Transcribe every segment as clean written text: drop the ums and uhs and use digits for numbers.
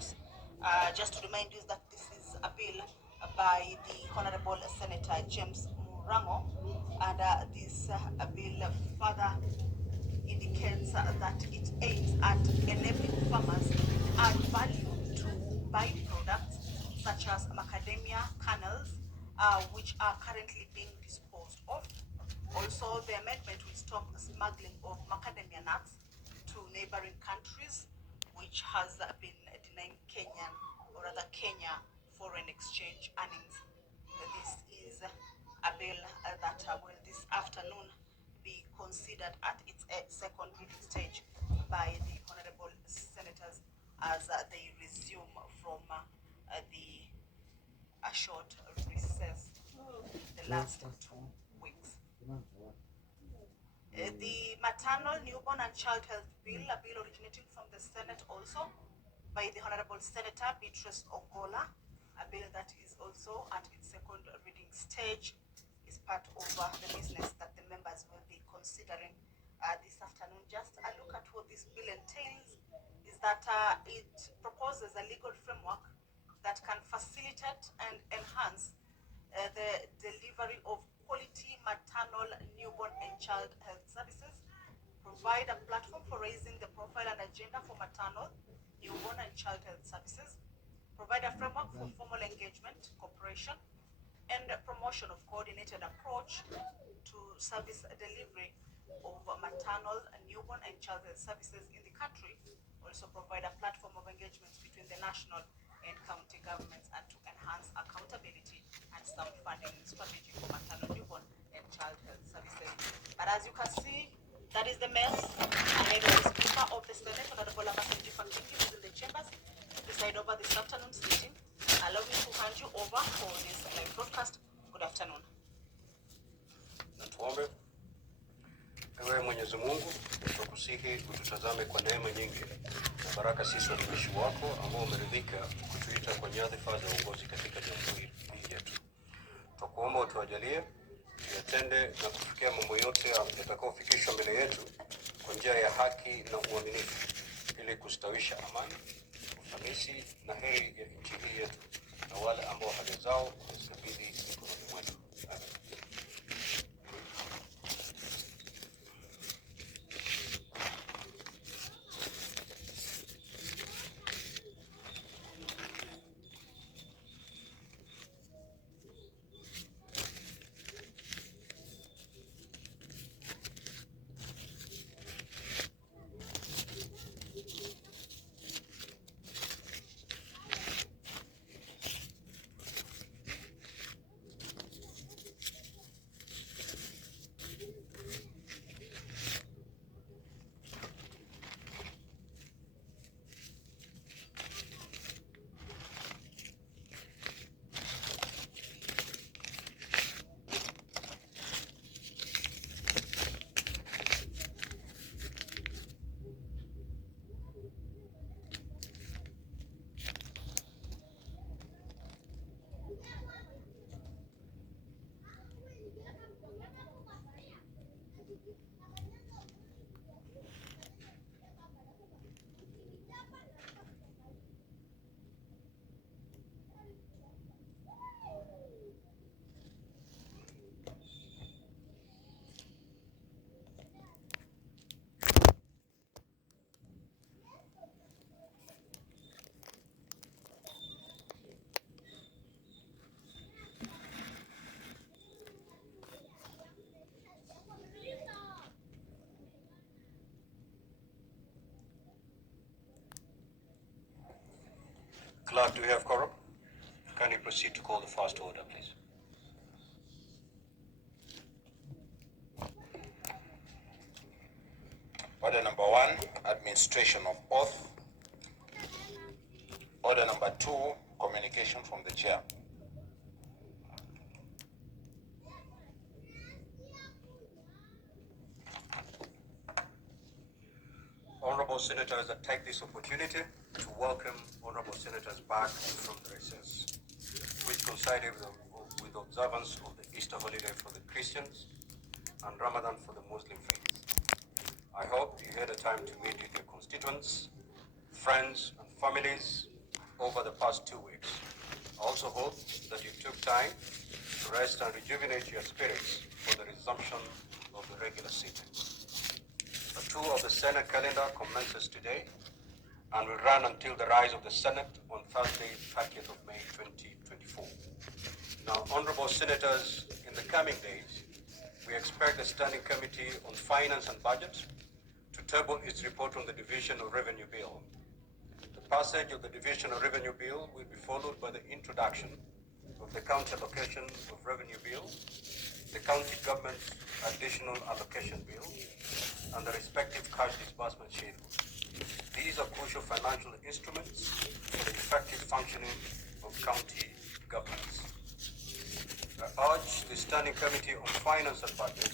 issues. Just to remind you that this is a bill by the Honorable Senator James Murango, and this bill further indicates that it aims at enabling farmers to add value to byproducts such as macadamia kernels, which are currently being disposed of. Also, the amendment will stop smuggling of macadamia nuts to neighboring countries, which has been denying Kenyan, or rather Kenya, foreign exchange earnings. This is a bill that will this afternoon be considered at its second reading stage by the honorable senators as they resume from the a short recess the last 2 weeks. The maternal, newborn and child health bill, a bill originating from the Senate also by the Honorable Senator Beatrice Ogola, a bill that is also at its second reading stage, is part of the business that the members will be considering this afternoon. Just a look at what this bill entails is that it proposes a legal framework that can facilitate and enhance the delivery of quality maternal, newborn and child health services, provide a platform for raising the profile and agenda for maternal, newborn and child health services, provide a framework for formal engagement, cooperation, and promotion of coordinated approach to service delivery of maternal, newborn and child health services in the country, also provide a platform of engagement between the national and county governments, and to enhance accountability and sound funding strategy for maternal, newborn and child health services. But as you can see, that is the mess. And the Speaker of the Senate, Honorable Abasanji Fakingi, is in the chambers to preside over this afternoon's meeting. Allow me to hand you over for this live broadcast. Good afternoon. Natuombe. Ewe Mwenyezi Mungu, tunakusihi ututazame kwa neema nyingi na baraka sisi watumishi wako ambao umeridhika kutuita kwa nyadhifa za uongozi katika jamhuri hii yetu. Tunakuomba utujalie tuyatende na kufikia mambo yote yatakayofikishwa mbele yetu kwa njia ya haki na uaminifu, ili kustawisha amani, ufanisi na heri ya nchi hii yetu na wale ambao haja zao zikabidhi mikononi mwetu. Amen. Clerk, do we have quorum? Can you proceed to call the first order, please? Order number 1, administration of oath. Order number 2, communication from the chair. Honorable Senators, I take this opportunity to welcome Honorable Senators back from the recess, which coincided with the observance of the Easter holiday for the Christians and Ramadan for the Muslim faith. I hope you had a time to meet with your constituents, friends and families, over the past 2 weeks. I also hope that you took time to rest and rejuvenate your spirits for the resumption of the regular sitting. The tour of the Senate calendar commences today and will run until the rise of the Senate on Thursday, 30th of May 2024. Now, honorable senators, in the coming days, we expect the Standing Committee on Finance and Budget to table its report on the Division of Revenue Bill. The passage of the Division of Revenue Bill will be followed by the introduction of the County Allocation of Revenue Bill, the County Government's Additional Allocation Bill, and the respective cash disbursement schedules. These are crucial financial instruments for the effective functioning of county governments. I urge the Standing Committee on Finance and Budget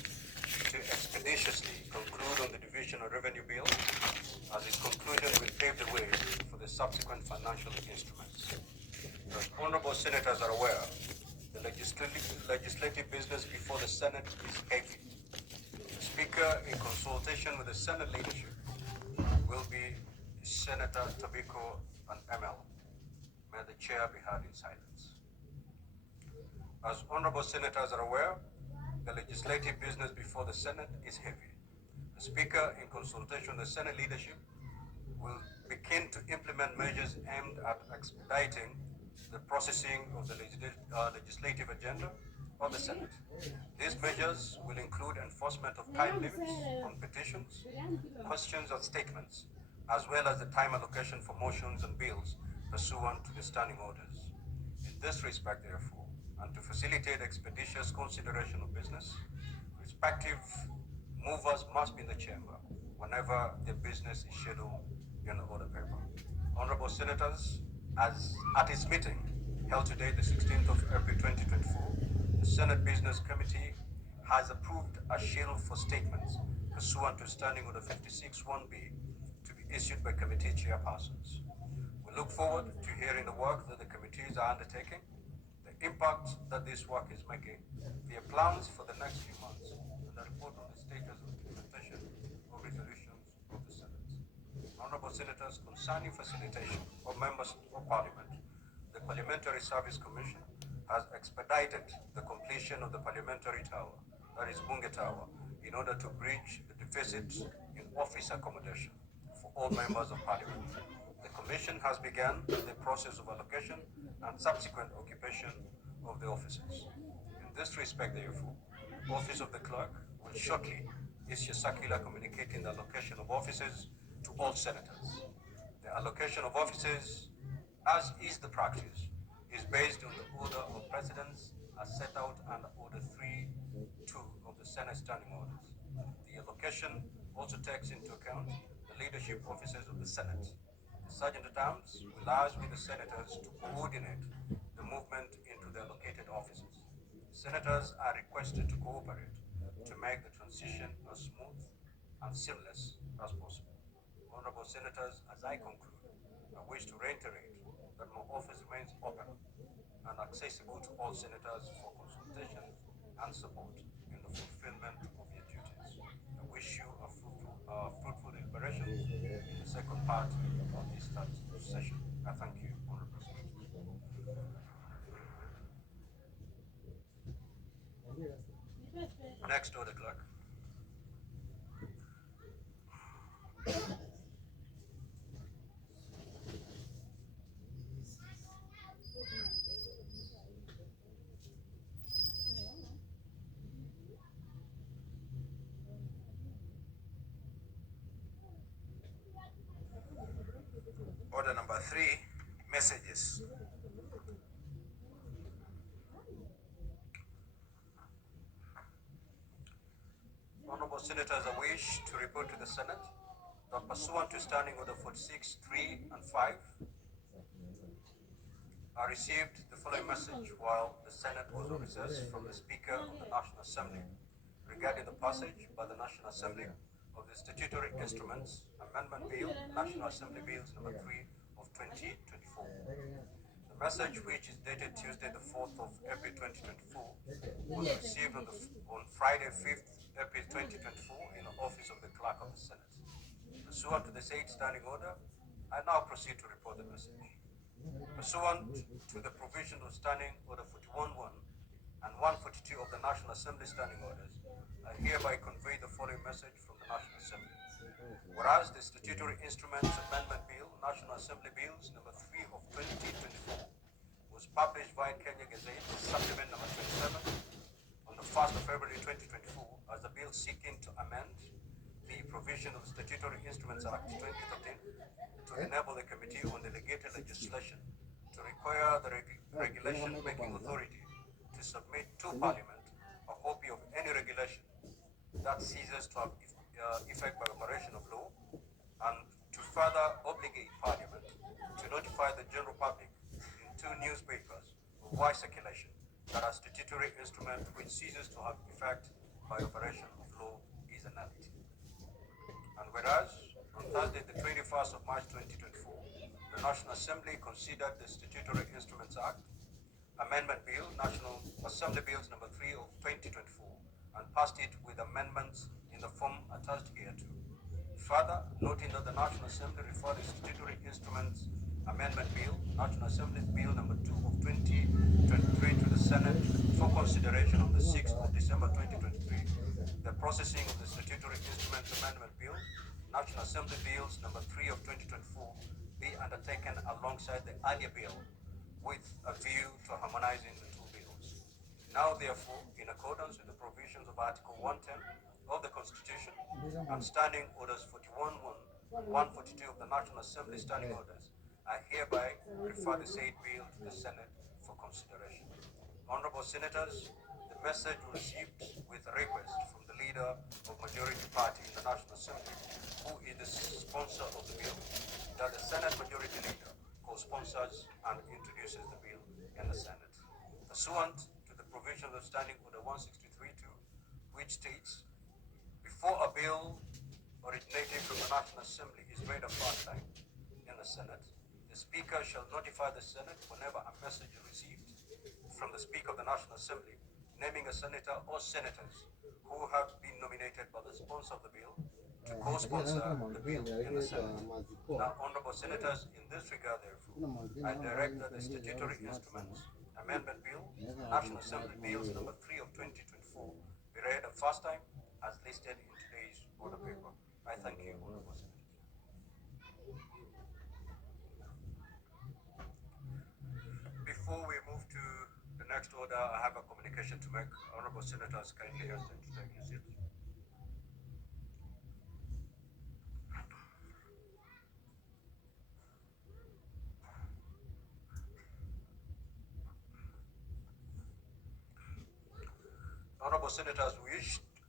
to expeditiously conclude on the Division of Revenue Bill, as its conclusion will pave the way for the subsequent financial instruments. As honorable senators are aware, the legislative business before the Senate is heavy. The Speaker, in consultation with the Senate leadership, will be Senator Tobiko and ML. May the chair be heard in silence. As honorable senators are aware, the legislative business before the Senate is heavy. The Speaker, in consultation with the Senate leadership, will begin to implement measures aimed at expediting the processing of the legislative agenda of the Senate. These measures will include enforcement of time limits on petitions, questions and statements, as well as the time allocation for motions and bills pursuant to the standing orders. In this respect, therefore, and to facilitate expeditious consideration of business, respective movers must be in the chamber whenever the business is scheduled in the order paper. Honorable senators, as at its meeting held today, the 16th of April 2024, the Senate Business Committee has approved a schedule for statements pursuant to Standing Order 56-1B to be issued by committee chairpersons. We look forward to hearing the work that the committees are undertaking, the impact that this work is making, their plans for the next few months, and the report on the status of implementation of resolutions of the Senate. Honorable Senators, concerning facilitation of members of Parliament, the Parliamentary Service Commission has expedited the completion of the Parliamentary Tower, that is Bunge Tower, in order to bridge the deficit in office accommodation for all members of Parliament. The Commission has begun the process of allocation and subsequent occupation of the offices. In this respect, therefore, Office of the Clerk will shortly issue a circular communicating the allocation of offices to all senators. The allocation of offices, as is the practice, is based on the order of precedence as set out under Order 3.2 of the Senate Standing Orders. The allocation also takes into account the leadership offices of the Senate. The Sergeant-at-Arms will liaise with the senators to coordinate the movement into the allocated offices. Senators are requested to cooperate to make the transition as smooth and seamless as possible. Honorable senators, as I conclude, I wish to reiterate that my office remains open and accessible to all senators for consultations and support in the fulfillment of your duties. I wish you a fruitful deliberation in the second part of this third session. I thank you, Honorable Senators. Next order, Clerk. Order number 3, messages. Honorable Senators, I wish to report to the Senate that pursuant to Standing Order 46.3 and 5, I received the following message while the Senate was on recess from the Speaker of the National Assembly regarding the passage by the National Assembly of the Statutory Instruments Amendment Bill, National Assembly Bills number 3 of 2024. The message, which is dated Tuesday the 4th of April 2024, was received on Friday 5th April 2024 in the office of the Clerk of the Senate. Pursuant to the said standing order, I now proceed to report the message. Pursuant to the provision of Standing Order 41.1 and 142 of the National Assembly Standing Orders, I hereby convey the following message from the National Assembly. Whereas the Statutory Instruments Amendment Bill, National Assembly Bills number 3 of 2024, was published via Kenya Gazette, Supplement number 27, on the 1st of February 2024, as a bill seeking to amend the provision of the Statutory Instruments Act 2013 to enable the Committee on Delegated Legislation to require the regulation-making authority to submit to Parliament a copy of any regulation that ceases to have effect by operation of law, and to further obligate Parliament to notify the general public in 2 newspapers of wide circulation that a statutory instrument which ceases to have effect by operation of law is a nullity. And whereas on Thursday, the 21st of March 2024, the National Assembly considered the Statutory Instruments Act Amendment Bill, National Assembly Bills number 3 of 2024, and passed it with amendments in the form attached hereto. Further, noting that the National Assembly referred the Statutory Instruments Amendment Bill, National Assembly Bill number 2 of 2023 to the Senate for consideration on the 6th of December 2023, the processing of the Statutory Instruments Amendment Bill, National Assembly Bills number 3 of 2024 be undertaken alongside the earlier bill with a view to harmonizing the 2 bills. Now, therefore, in accordance with the provisions of Article 110 of the Constitution and Standing Orders 41.1 and 142 of the National Assembly Standing Orders, I hereby refer the said bill to the Senate for consideration. Honorable Senators, the message received with a request from the leader of Majority Party in the National Assembly, who is the sponsor of the bill, that the Senate Majority Leader co-sponsors and introduces the bill in the Senate. Pursuant to the provisions of Standing Order 163.2, which states, before a bill originating from the National Assembly is read a first time in the Senate, the Speaker shall notify the Senate whenever a message is received from the Speaker of the National Assembly naming a senator or senators who have been nominated by the sponsor of the bill to co-sponsor the bill in the Senate. Now, honorable senators, in this regard, therefore, I direct that the Statutory Instruments Amendment Bill, National Assembly Bills number 3 of 2024, be read a first time as listed in today's order paper. I thank you, honorable senators. Before we move to the next order, I have a communication to make. Honorable senators, kindly ask them to take your seats. Honorable senators,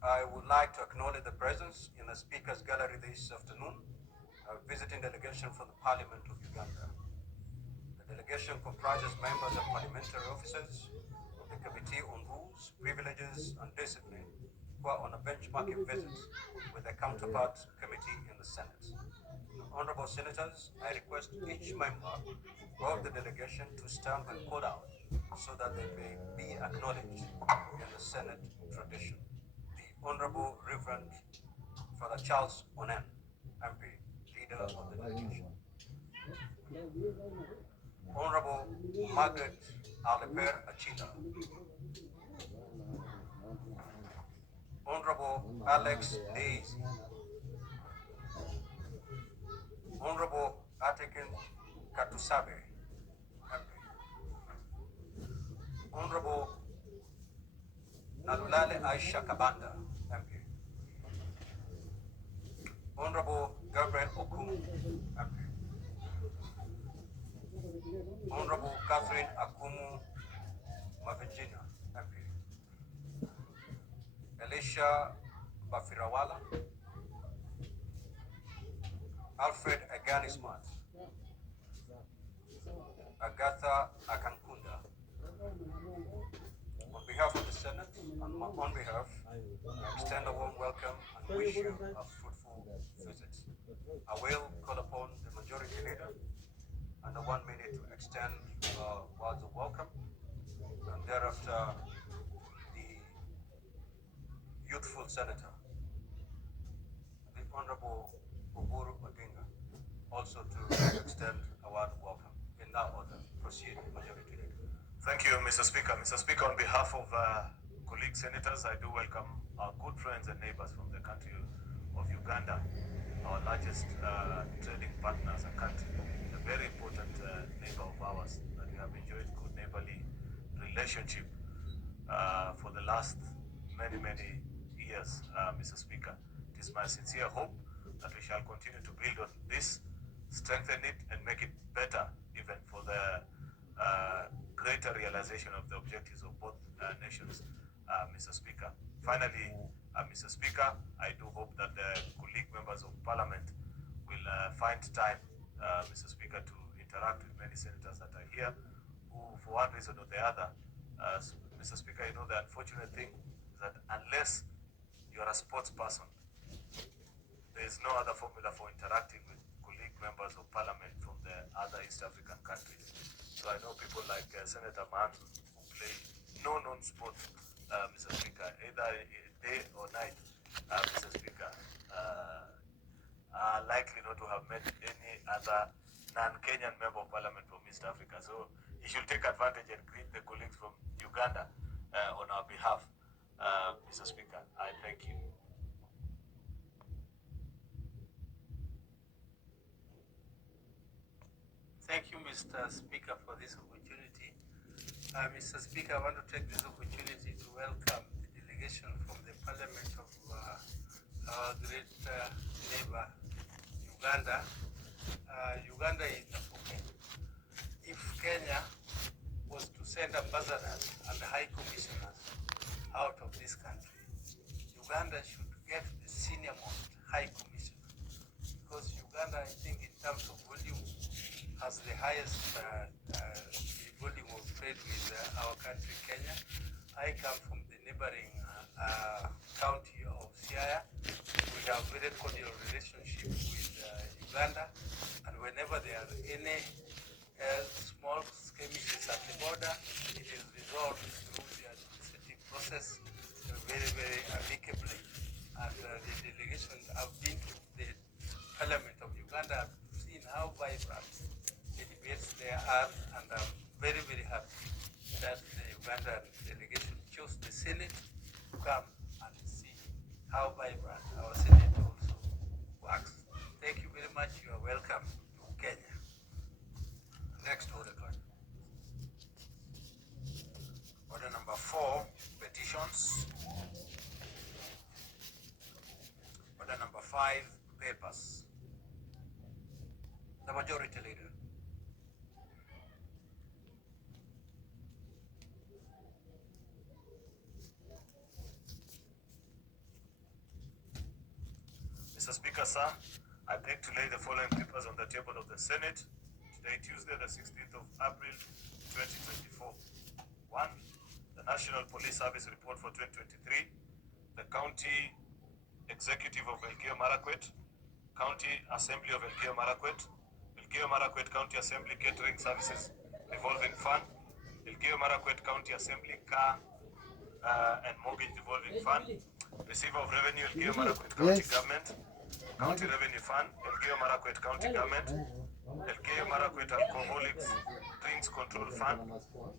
I would like to acknowledge the presence in the Speaker's Gallery this afternoon, a visiting delegation from the Parliament of Uganda. The delegation comprises members and parliamentary officers of the Committee on Rules, Privileges and Discipline, who are on a benchmarking visit with their counterpart committee in the Senate. Honorable senators, I request each member of the delegation to stand when called out so that they may be acknowledged in the Senate tradition. The Honorable Reverend Father Charles Onen, MP, leader of the delegation. Honorable Margaret Aliper Achila. Honorable Alex Daisy. Honorable Atikin Katusabe, MP. Honorable Nalulale Aisha Kabanda, MP. Honorable Gabriel Okumu, MP. Honorable Catherine Akumu Mavijina, MP. Elisha Bafirawala. Alfred Agani Smart. Agatha Akankunda. On behalf of the Senate and on behalf, I extend a warm welcome and wish you a fruitful visit. I will call upon the Majority Leader under 1 minute to extend words of welcome, and thereafter the youthful Senator, the Honorable Oburu Odinga, also to extend a word of welcome in that order. Mr. Speaker. Mr. Speaker, on behalf of colleague senators, I do welcome our good friends and neighbors from the country of Uganda, our largest trading partners and country, a very important neighbor of ours that we have enjoyed good neighborly relationship for the last many years, Mr. Speaker. It is my sincere hope that we shall continue to build on this, strengthen it, and make it better even for the greater realization of the objectives of both nations, Mr. Speaker. Finally, Mr. Speaker, I do hope that the colleague members of Parliament will find time, Mr. Speaker, to interact with many senators that are here who, for one reason or the other, Mr. Speaker, you know the unfortunate thing is that unless you are a sports person, there is no other formula for interacting with colleague members of Parliament from the other East African countries. So I know people like Senator Manzu who play no non-sport, Mr. Speaker, either day or night, Mr. Speaker, are likely not to have met any other non-Kenyan member of Parliament from East Africa. So he should take advantage and greet the colleagues from Uganda on our behalf, Mr. Speaker. I thank you. Thank you, Mr. Speaker, for this opportunity. Mr. Speaker, I want to take this opportunity to welcome the delegation from the Parliament of our great neighbor, Uganda. Uganda is the pocket. If Kenya was to send ambassadors and high commissioners out of this country, Uganda should get the senior most high commissioner, because Uganda, I think, in terms of volume, has the highest volume of trade with our country, Kenya. I come from the neighboring county of Siaya. We have very cordial relationship with Uganda, and whenever there are any small skirmishes at the border, it is resolved through the administrative process very amicably. And the delegations have been to the Parliament of Uganda, have seen how vibrant the debates there are, and I'm very happy that the Ugandan delegation chose the Senate to come and see how vibrant our Senate also works. Thank you very much. You are welcome to Kenya. Next order, clerk. Order number 4, petitions. Order number 5, papers. The majority leader. Mr. Speaker, sir, I beg to lay the following papers on the table of the Senate today, Tuesday, the 16th of April, 2024. 1. The National Police Service Report for 2023. The County Executive of Elgeyo Marakwet, County Assembly of Elgeyo Marakwet, Elgeyo Marakwet County Assembly Catering Services Revolving Fund, Elgeyo Marakwet County Assembly Car and Mortgage Revolving Fund, Receiver of Revenue Elgeyo Marakwet County Government, County Revenue Fund, Elgeyo Marakwet County Government, Elgeyo Marakwet Alcoholics Drinks Control Fund,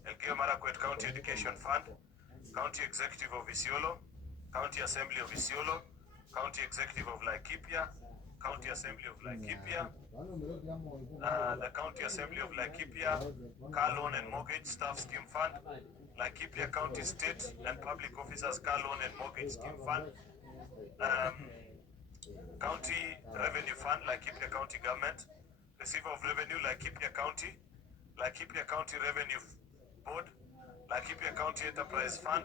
Elgeyo Marakwet County Education Fund, County Executive of Isiolo, County Assembly of Isiolo, County Executive of Laikipia, County Assembly of Laikipia, the County Assembly of Laikipia, Car Loan and Mortgage Staff Scheme Fund, Laikipia County State and Public Officers Car Loan and Mortgage Scheme Fund, County Revenue Fund, Laikipia County Government, Receiver of Revenue, Laikipia County, Laikipia County Revenue Board, Laikipia County Enterprise Fund,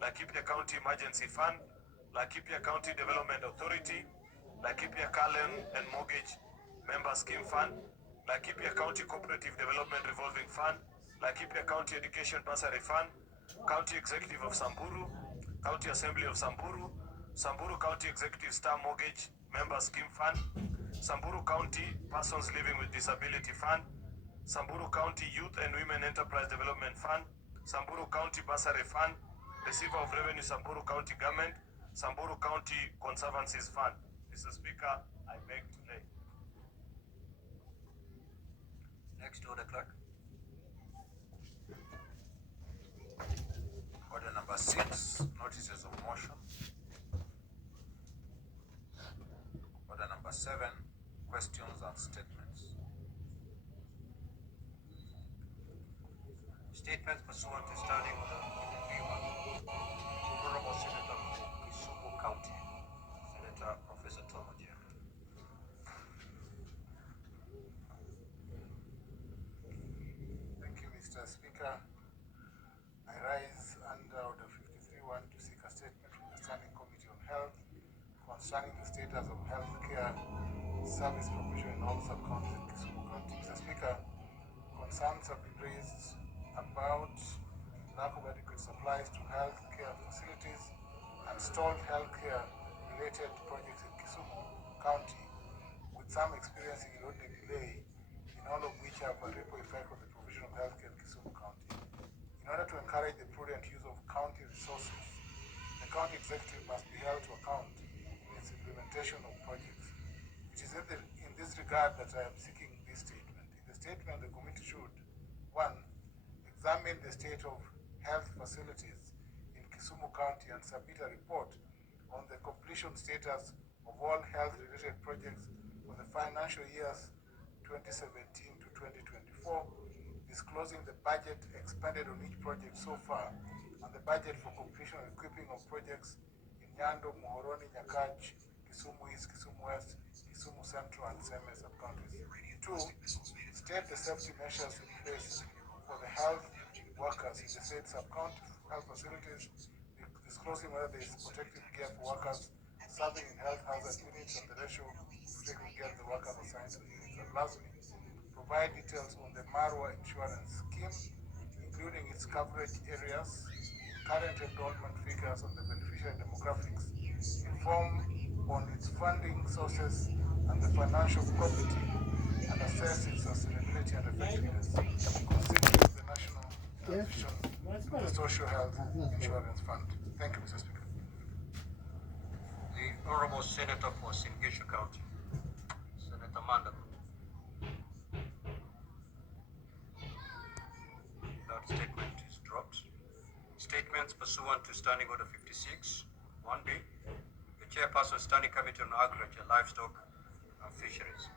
Laikipia County Emergency Fund, Laikipia County Development Authority, Laikipia Car Loan and Mortgage Member Scheme Fund, Laikipia County Cooperative Development Revolving Fund, Laikipia County Education Bursary Fund, County Executive of Samburu, County Assembly of Samburu, Samburu County Executive Star Mortgage Member Scheme Fund, Samburu County Persons Living with Disability Fund, Samburu County Youth and Women Enterprise Development Fund, Samburu County Bursary Fund, Receiver of Revenue Samburu County Government, Samburu County Conservancies Fund. Mr. Speaker, I beg to lay. Next order, clerk. 6, notices of motion. Order number 7, questions and statements. Statements pursuant to Standing Order 53-1. Honorable Senator from Kisumu County, Senator Professor Tom Ojieng. Thank you, Mr. Speaker. I rise under Order 53-1 to seek a statement from the Standing Committee on Health concerning the status of healthcare service provision in all sub-counties in Kisumu County. Mr. Speaker, concerns have been raised about lack of adequate supplies to healthcare facilities and stalled healthcare-related projects in Kisumu County, with some experiencing eroding delay, in all of which have a ripple effect on the provision of healthcare in Kisumu County. In order to encourage the prudent use of county resources, the county executive must be held to account in its implementation of projects. It is in this regard that I am seeking this statement. In the statement, the committee should, 1, examine the state of health facilities in Kisumu County and submit a report on the completion status of all health-related projects for the financial years 2017 to 2024, disclosing the budget expended on each project so far and the budget for completion and equipping of projects in Nyando, Muhoroni, Nyakach, Kisumu East, Kisumu West, Kisumu Central, and Seme sub-counties. 2, state the safety measures in place for the health workers in the said sub-county health facilities, disclosing whether there is protective gear for workers serving in health hazard units and the ratio of protective gear the workers assigned to the units. And lastly, provide details on the Marwa insurance scheme, including its coverage areas, current enrollment figures on the beneficiary demographics, inform on its funding sources and the financial probity, and assess its sustainability and effectiveness, considering the national vision of the Social Health Insurance Fund. Thank you, Mr. Speaker. The Honorable Senator for Singishu County, Senator Manda. That statement is dropped. Statements pursuant to Standing Order 56, 1B. The Chairperson Standing Committee on Agriculture, Livestock and Fisheries.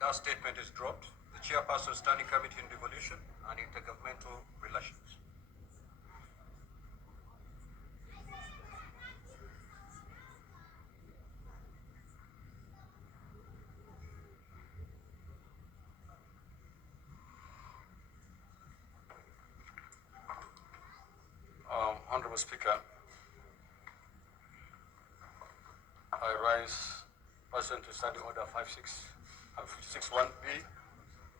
That statement is dropped. The Chairperson Standing Committee on Devolution and Intergovernmental Relations. Honorable Speaker, I rise pursuant to Standing Order 56.1b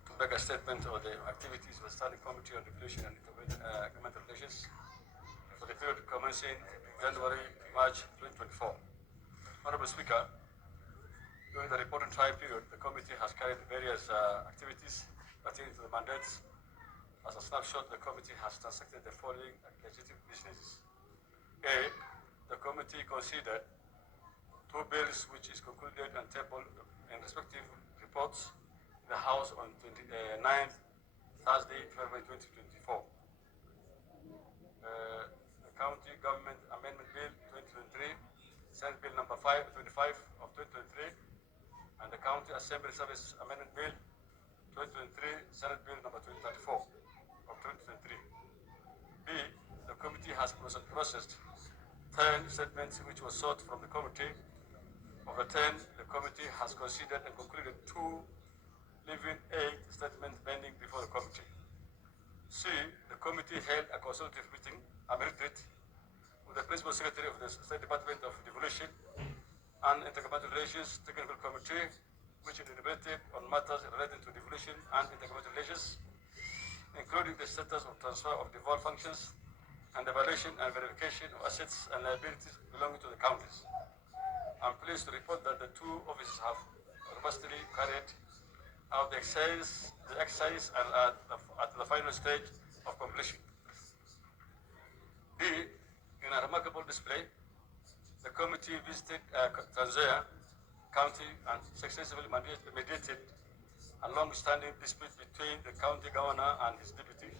to make a statement of the activities of the Standing Committee on Devolution and Intergovernmental Relations for the period commencing January-March 2024. Honorable Speaker, during the reporting time period, the committee has carried various activities pertaining to the mandates. As a snapshot, the committee has transacted the following legislative businesses. A, the committee considered 2 bills which is concluded and tabled in respective reports in the House on 29th Thursday, February 2024. The County Government Amendment Bill 2023, Senate Bill number 25 of 2023, and the County Assembly Service Amendment Bill 2023, Senate Bill number 2034 of 2023. B, the committee has processed 10 statements which were sought from the committee. Of the 10, the committee has considered and concluded 2, leaving 8 statements pending before the committee. C, the committee held a consultative meeting, a retreat, with the Principal Secretary of the State Department of Devolution and Intergovernmental Relations Technical Committee, which deliberated on matters relating to devolution and intergovernmental relations, including the status of transfer of devolved functions and the evaluation and verification of assets and liabilities belonging to the counties. I'm pleased to report that the 2 offices have robustly carried out the exercise and at the final stage of completion. D, in a remarkable display, the committee visited Tanzania County and successfully mediated a long-standing dispute between the county governor and his deputy,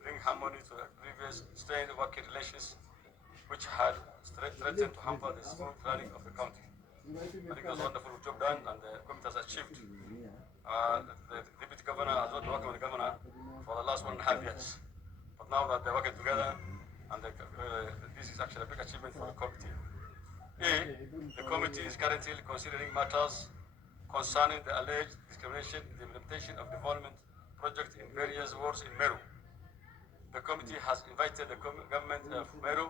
bring harmony to the previous strained working relations which had threatened to hamper the smooth running of the county. I think it was a wonderful job done and the committee has achieved. The deputy governor has not been working with the governor for the last 1.5 years. But now that they're working together, and this is actually a big achievement for the committee. The committee is currently considering matters concerning the alleged discrimination in the implementation of development projects in various wards in Meru. The committee has invited the government of Meru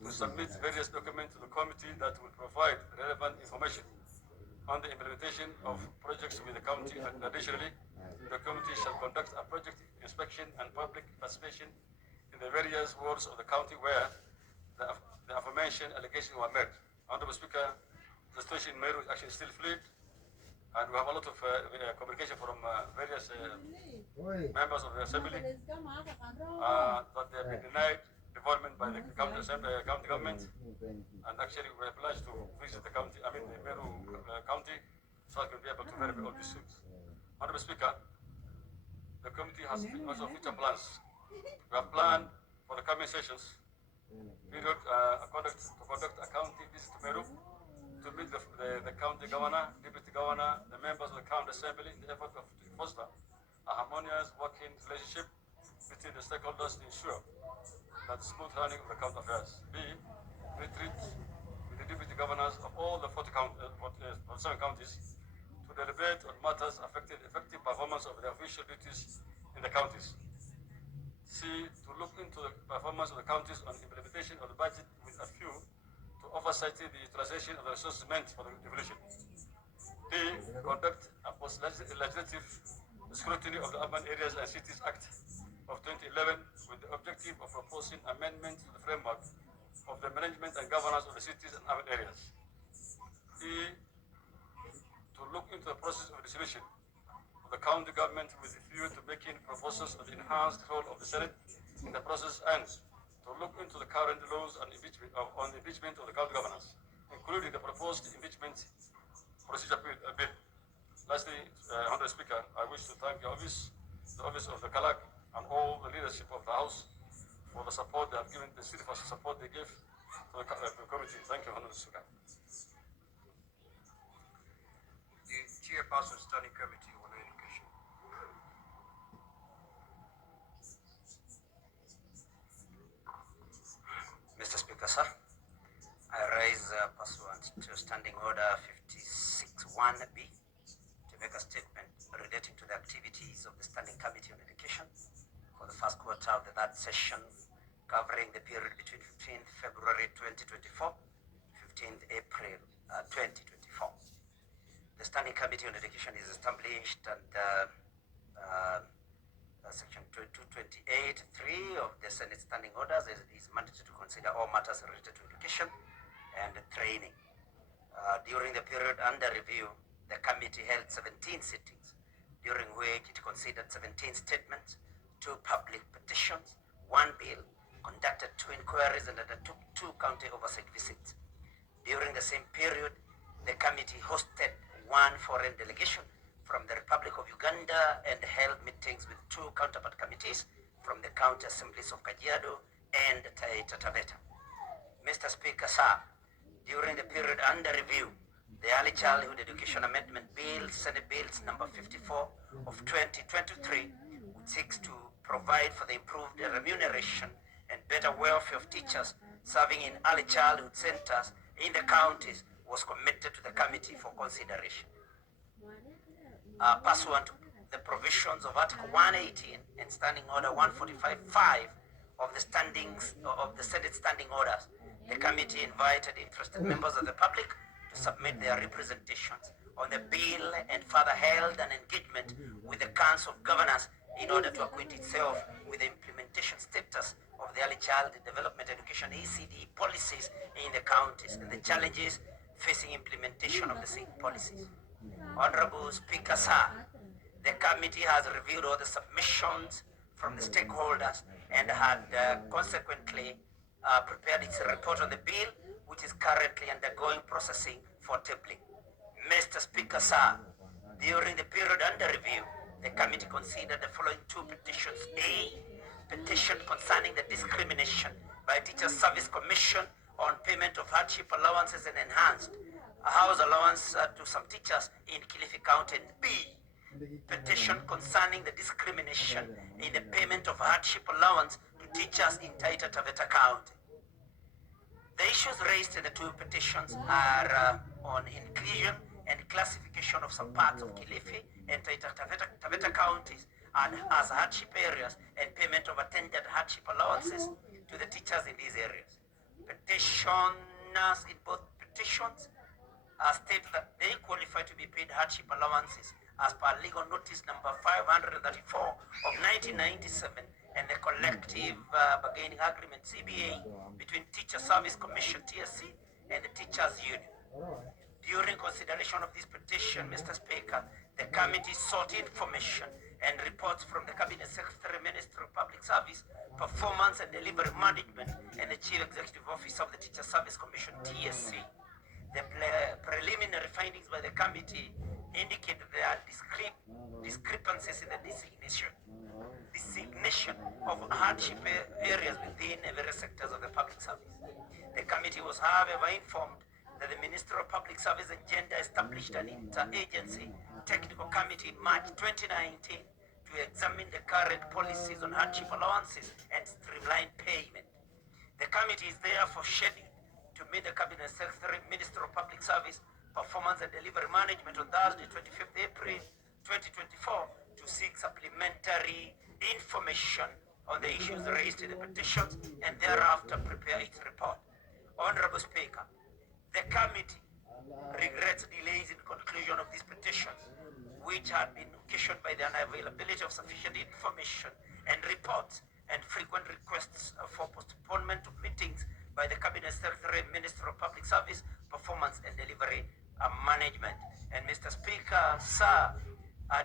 to submit various documents to the committee that will provide relevant information on the implementation of projects with the county. Additionally, the committee shall conduct a project inspection and public participation in the various wards of the county where the aforementioned allegations were made. Honorable Speaker, the situation in Meru is actually still fluid, and we have a lot of communication from various members of the assembly that they have been denied development by the county government, and actually we are obliged to visit the county, the Meru county, so that we will be able to verify all these things. Honorable Speaker, the committee has also future plans. We have planned for the coming sessions period to conduct a county visit to Meru to meet the county governor, deputy governor, the members of the county assembly in the effort to foster a harmonious working relationship between the stakeholders to ensure that smooth running of the county affairs. Retreat with the deputy governors of all the 47 counties to deliberate on matters affecting effective performance of the official duties in the counties. C, to look into the performance of the counties on implementation of the budget with a view to oversighting the utilization of the resources meant for the devolution. D, conduct a post-legislative scrutiny of the Urban Areas and Cities Act of 2011 with the objective of proposing amendments to the framework of the management and governance of the cities and urban areas. E, to look into the process of dissolution of the county government with a view to making proposals of the enhanced role of the Senate in the process, and to look into the current laws on impeachment of the county governors, including the proposed impeachment procedure bill. Lastly, Honorable Speaker, I wish to thank the office of the CALAC, and all the leadership of the House for the support they have given, the steadfast support they give to the committee. Thank you, Honorable Speaker. The Chairperson Standing Committee on Education. Mr. Speaker, sir, I rise pursuant to Standing Order 56(1)B to make a statement relating to the activities of the Standing Committee on Education for the first quarter of the third session, covering the period between 15th February 2024, 15th April 2024. The Standing Committee on Education is established under Section 228(3) of the Senate Standing Orders. It is mandated to consider all matters related to education and training. During the period under review, the committee held 17 sittings, during which it considered 17 statements, 2 public petitions, 1 bill, conducted 2 inquiries, and undertook 2 county oversight visits. During the same period, the committee hosted 1 foreign delegation from the Republic of Uganda and held meetings with 2 counterpart committees from the county assemblies of Kajiado and Taita Taveta. Mr. Speaker, sir, during the period under review, the Early Childhood Education Amendment Bill, Senate Bills number 54 of 2023, which seeks to provide for the improved remuneration and better welfare of teachers serving in early childhood centers in the counties, was committed to the committee for consideration. Pursuant to the provisions of Article 118 and Standing Order 145(5) of the Senate Standing Orders, the committee invited interested members of the public to submit their representations on the bill and further held an engagement with the Council of Governors in order to acquaint itself with the implementation status of the early child development education ECD policies in the counties and the challenges facing implementation of the same policies. Honorable Speaker, sir, the committee has reviewed all the submissions from the stakeholders and had consequently prepared its report on the bill, which is currently undergoing processing for tabling. Mr. Speaker, sir, During the period under review, the committee considered the following two petitions. A, petition concerning the discrimination by Teachers Service Commission on payment of hardship allowances and enhanced house allowance to some teachers in Kilifi County. And B, petition concerning the discrimination in the payment of hardship allowance to teachers in Taita Taveta County. The issues raised in the two petitions are on inclusion and classification of some parts of Kilifi and Taita Taveta counties as hardship areas and payment of attended hardship allowances to the teachers in these areas. Petitioners in both petitions state that they qualify to be paid hardship allowances as per legal notice number 534 of 1997 and the collective bargaining agreement CBA between Teacher Service Commission TSC and the Teachers Union. During consideration of this petition, Mr. Speaker, the committee sought information and reports from the Cabinet Secretary, Minister of Public Service, Performance and Delivery Management, and the Chief Executive Officer of the Teacher Service Commission TSC. The preliminary findings by the committee indicate there are discrepancies in the designation of hardship areas within various sectors of the public service. The committee was, however, informed that the Minister of Public Service and Gender established an interagency technical committee in March 2019 to examine the current policies on hardship allowances and streamline payment. The committee is therefore scheduled to meet the Cabinet Secretary, Minister of Public Service, Performance and Delivery Management on Thursday, 25th April 2024 to seek supplementary information on the issues raised in the petitions and thereafter prepare its report. Honorable Speaker, the committee regrets delays in conclusion of these petitions, which had been occasioned by the unavailability of sufficient information and reports and frequent requests for postponement of meetings by the Cabinet Secretary, Minister of Public Service, Performance and Delivery Management. And Mr. Speaker, sir,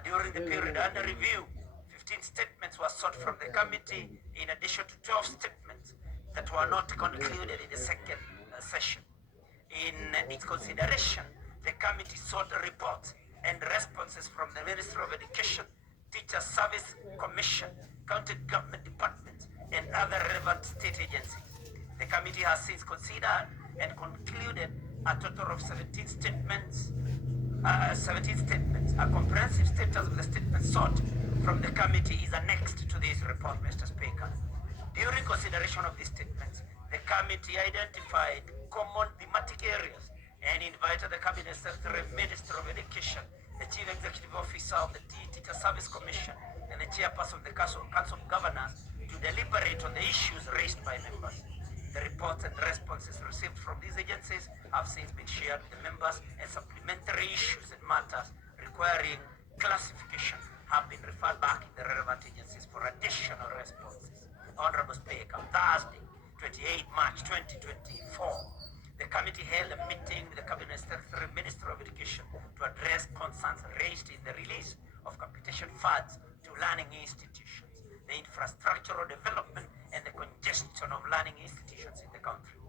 during the period under review, 15 statements were sought from the committee in addition to 12 statements that were not concluded in the second session. In its consideration, the committee sought reports and responses from the Ministry of Education, Teachers Service Commission, county government departments, and other relevant state agencies. The committee has since considered and concluded a total of 17 statements. A comprehensive status of the statements sought from the committee is annexed to this report, Mr. Speaker. During consideration of these statements, the committee identified common thematic areas and invited the Cabinet Secretary, Minister of Education, the Chief Executive Officer of the Teacher Service Commission, and the Chairperson of the Council of Governors to deliberate on the issues raised by members. The reports and responses received from these agencies have since been shared with the members, and supplementary issues and matters requiring classification have been referred back to the relevant agencies for additional responses. Honorable Speaker, Thursday, 28 March 2024, the committee held a meeting with the Cabinet Secretary, Minister of Education, to address concerns raised in the release of computation funds to learning institutions, the infrastructural development, and the congestion of learning institutions in the country.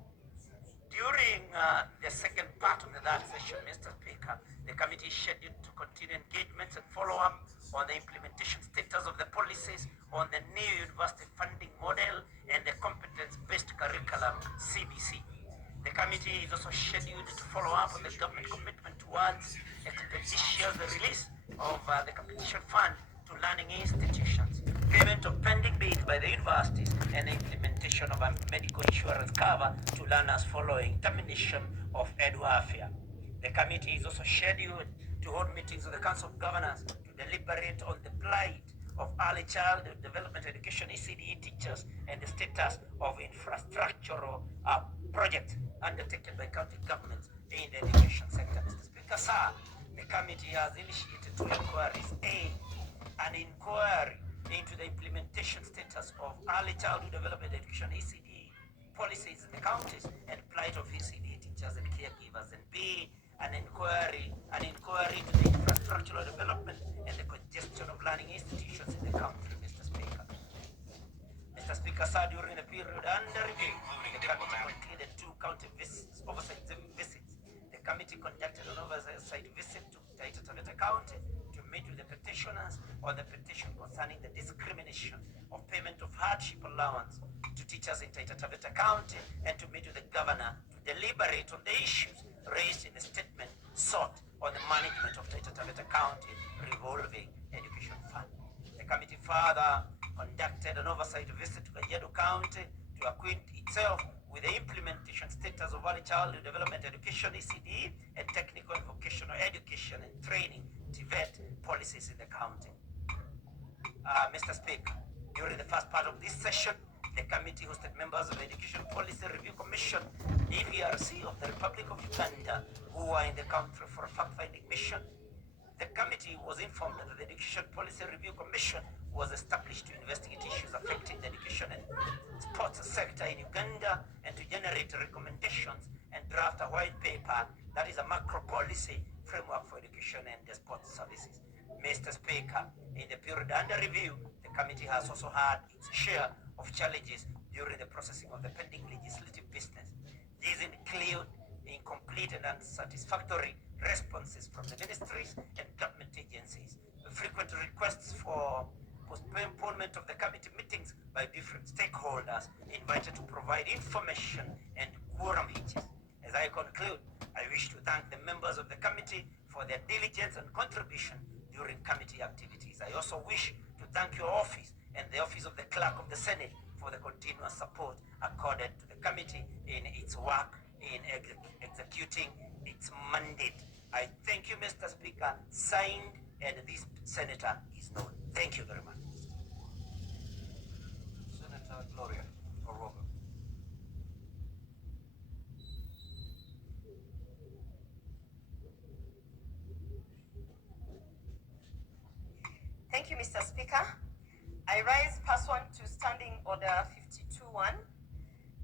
During the second part of that session, Mr. Speaker, the committee is scheduled to continue engagements and follow-up on the implementation status of the policies on the new university funding model and the competence-based curriculum, CBC. The committee is also scheduled to follow up on the government commitment towards expeditious release of the competition fund to learning institutions, payment of pending bills by the universities, and the implementation of a medical insurance cover to learners following termination of EdWarfare. The committee is also scheduled to hold meetings with the Council of Governors to deliberate on the plight of early child development education ECDE teachers and the status of infrastructural projects undertaken by county governments in the education sector. Mr. Speaker, sir, the committee has initiated two inquiries. A, an inquiry into the implementation status of early childhood development education ECDE policies in the counties and plight of ECDE teachers and caregivers. And B, an inquiry into the infrastructural development and the congestion of learning institutions in the country, Mr. Speaker. Mr. Speaker, sir, during the period under review, the committee concluded two county oversight visits. The committee conducted an oversight visit to Taita Taveta County meet with the petitioners on the petition concerning the discrimination of payment of hardship allowance to teachers in Taita Taveta County, and to meet with the governor to deliberate on the issues raised in the statement sought on the management of Taita Taveta County revolving education fund. The committee further conducted an oversight visit to Kajiado County to acquaint itself with the implementation status of early childhood development education (ECD) and technical and vocational education and training (TVET) policies in the county. Mr. Speaker, during the first part of this session, the committee hosted members of the Education Policy Review Commission (EPRC) of the Republic of Uganda, who were in the country for a fact-finding mission. The committee was informed that the Education Policy Review Commission was established to investigate issues affecting the education and sports sector in Uganda and to generate recommendations and draft a white paper that is a macro policy framework for education and the sports services. Mr. Speaker, in the period under review, the committee has also had its share of challenges during the processing of the pending legislative business. These include incomplete and unsatisfactory responses from the ministries and government agencies, frequent requests for postponement of the committee meetings by different stakeholders invited to provide information, and quorum hitches. As I conclude, I wish to thank the members of the committee for their diligence and contribution during committee activities. I also wish to thank your office and the office of the Clerk of the Senate for the continuous support accorded to the committee in its work in executing its mandate. I thank you, Mr. Speaker. Signed, and this senator is known. Thank you very much. Senator Gloria Oroga. Thank you, Mr. Speaker. I rise pursuant to Standing Order 52-1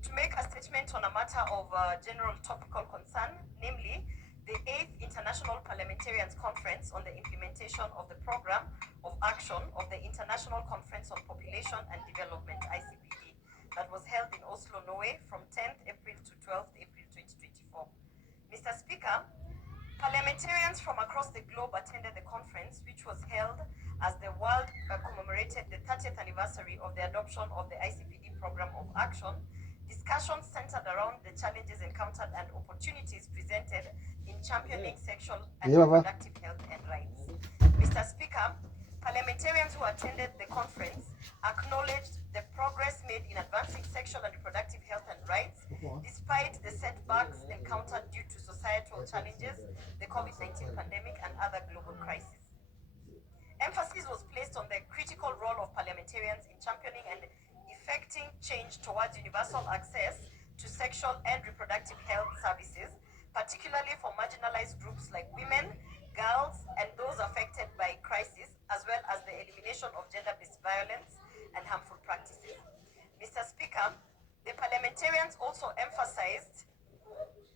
to make a statement on a matter of general topical concern, namely the 8th International Parliamentarians Conference on the implementation of the Program of Action of the International Conference on Population and Development, ICPD, that was held in Oslo, Norway from 10th April to 12th April 2024. Mr. Speaker, parliamentarians from across the globe attended the conference, which was held as the world commemorated the 30th anniversary of the adoption of the ICPD Program of Action. Discussions centered around the challenges encountered and opportunities presented in championing sexual and reproductive health and rights. Mr. Speaker, parliamentarians who attended the conference acknowledged the progress made in advancing sexual and reproductive health and rights, despite the setbacks encountered due to societal challenges, the COVID-19 pandemic, and other global crises. Emphasis was placed on the critical role of parliamentarians in championing and effecting change towards universal access to sexual and reproductive health services, particularly for marginalized groups like women, girls, and those affected by crisis, as well as the elimination of gender-based violence and harmful practices. Mr. Speaker, the parliamentarians also emphasized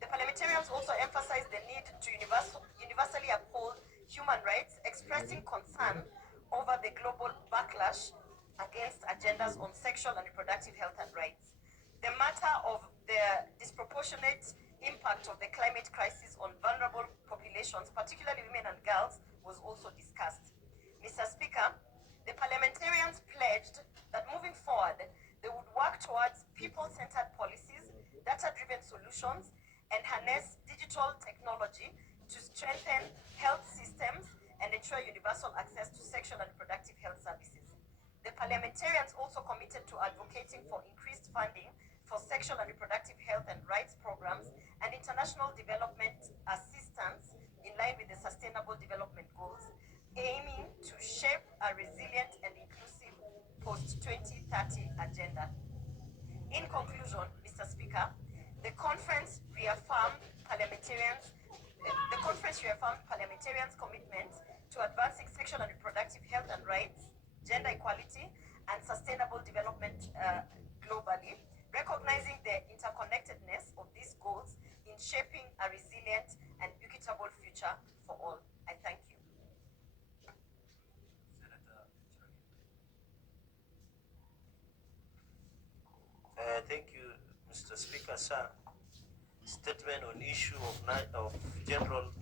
the need to universally uphold human rights, expressing concern over the global backlash against agendas on sexual and reproductive health and rights. The matter of the disproportionate impact of the climate crisis on vulnerable populations, particularly women and girls, was also discussed. Mr. Speaker, the parliamentarians pledged that moving forward, they would work towards people-centered policies, data-driven solutions, and harness digital technology to strengthen health systems and ensure universal access to sexual and reproductive health services. The parliamentarians also committed to advocating for increased funding for sexual and reproductive health and rights programs and international development assistance in line with the Sustainable Development Goals, aiming to shape a resilient and inclusive post-2030 agenda. In conclusion, Mr. Speaker, the conference reaffirmed parliamentarians' commitment to advancing sexual and reproductive health and rights, gender equality, and sustainable development globally, recognizing the interconnectedness of these goals in shaping a resilient and equitable future for all. I thank you. Thank you, Mr. Speaker, sir. Statement on issue of general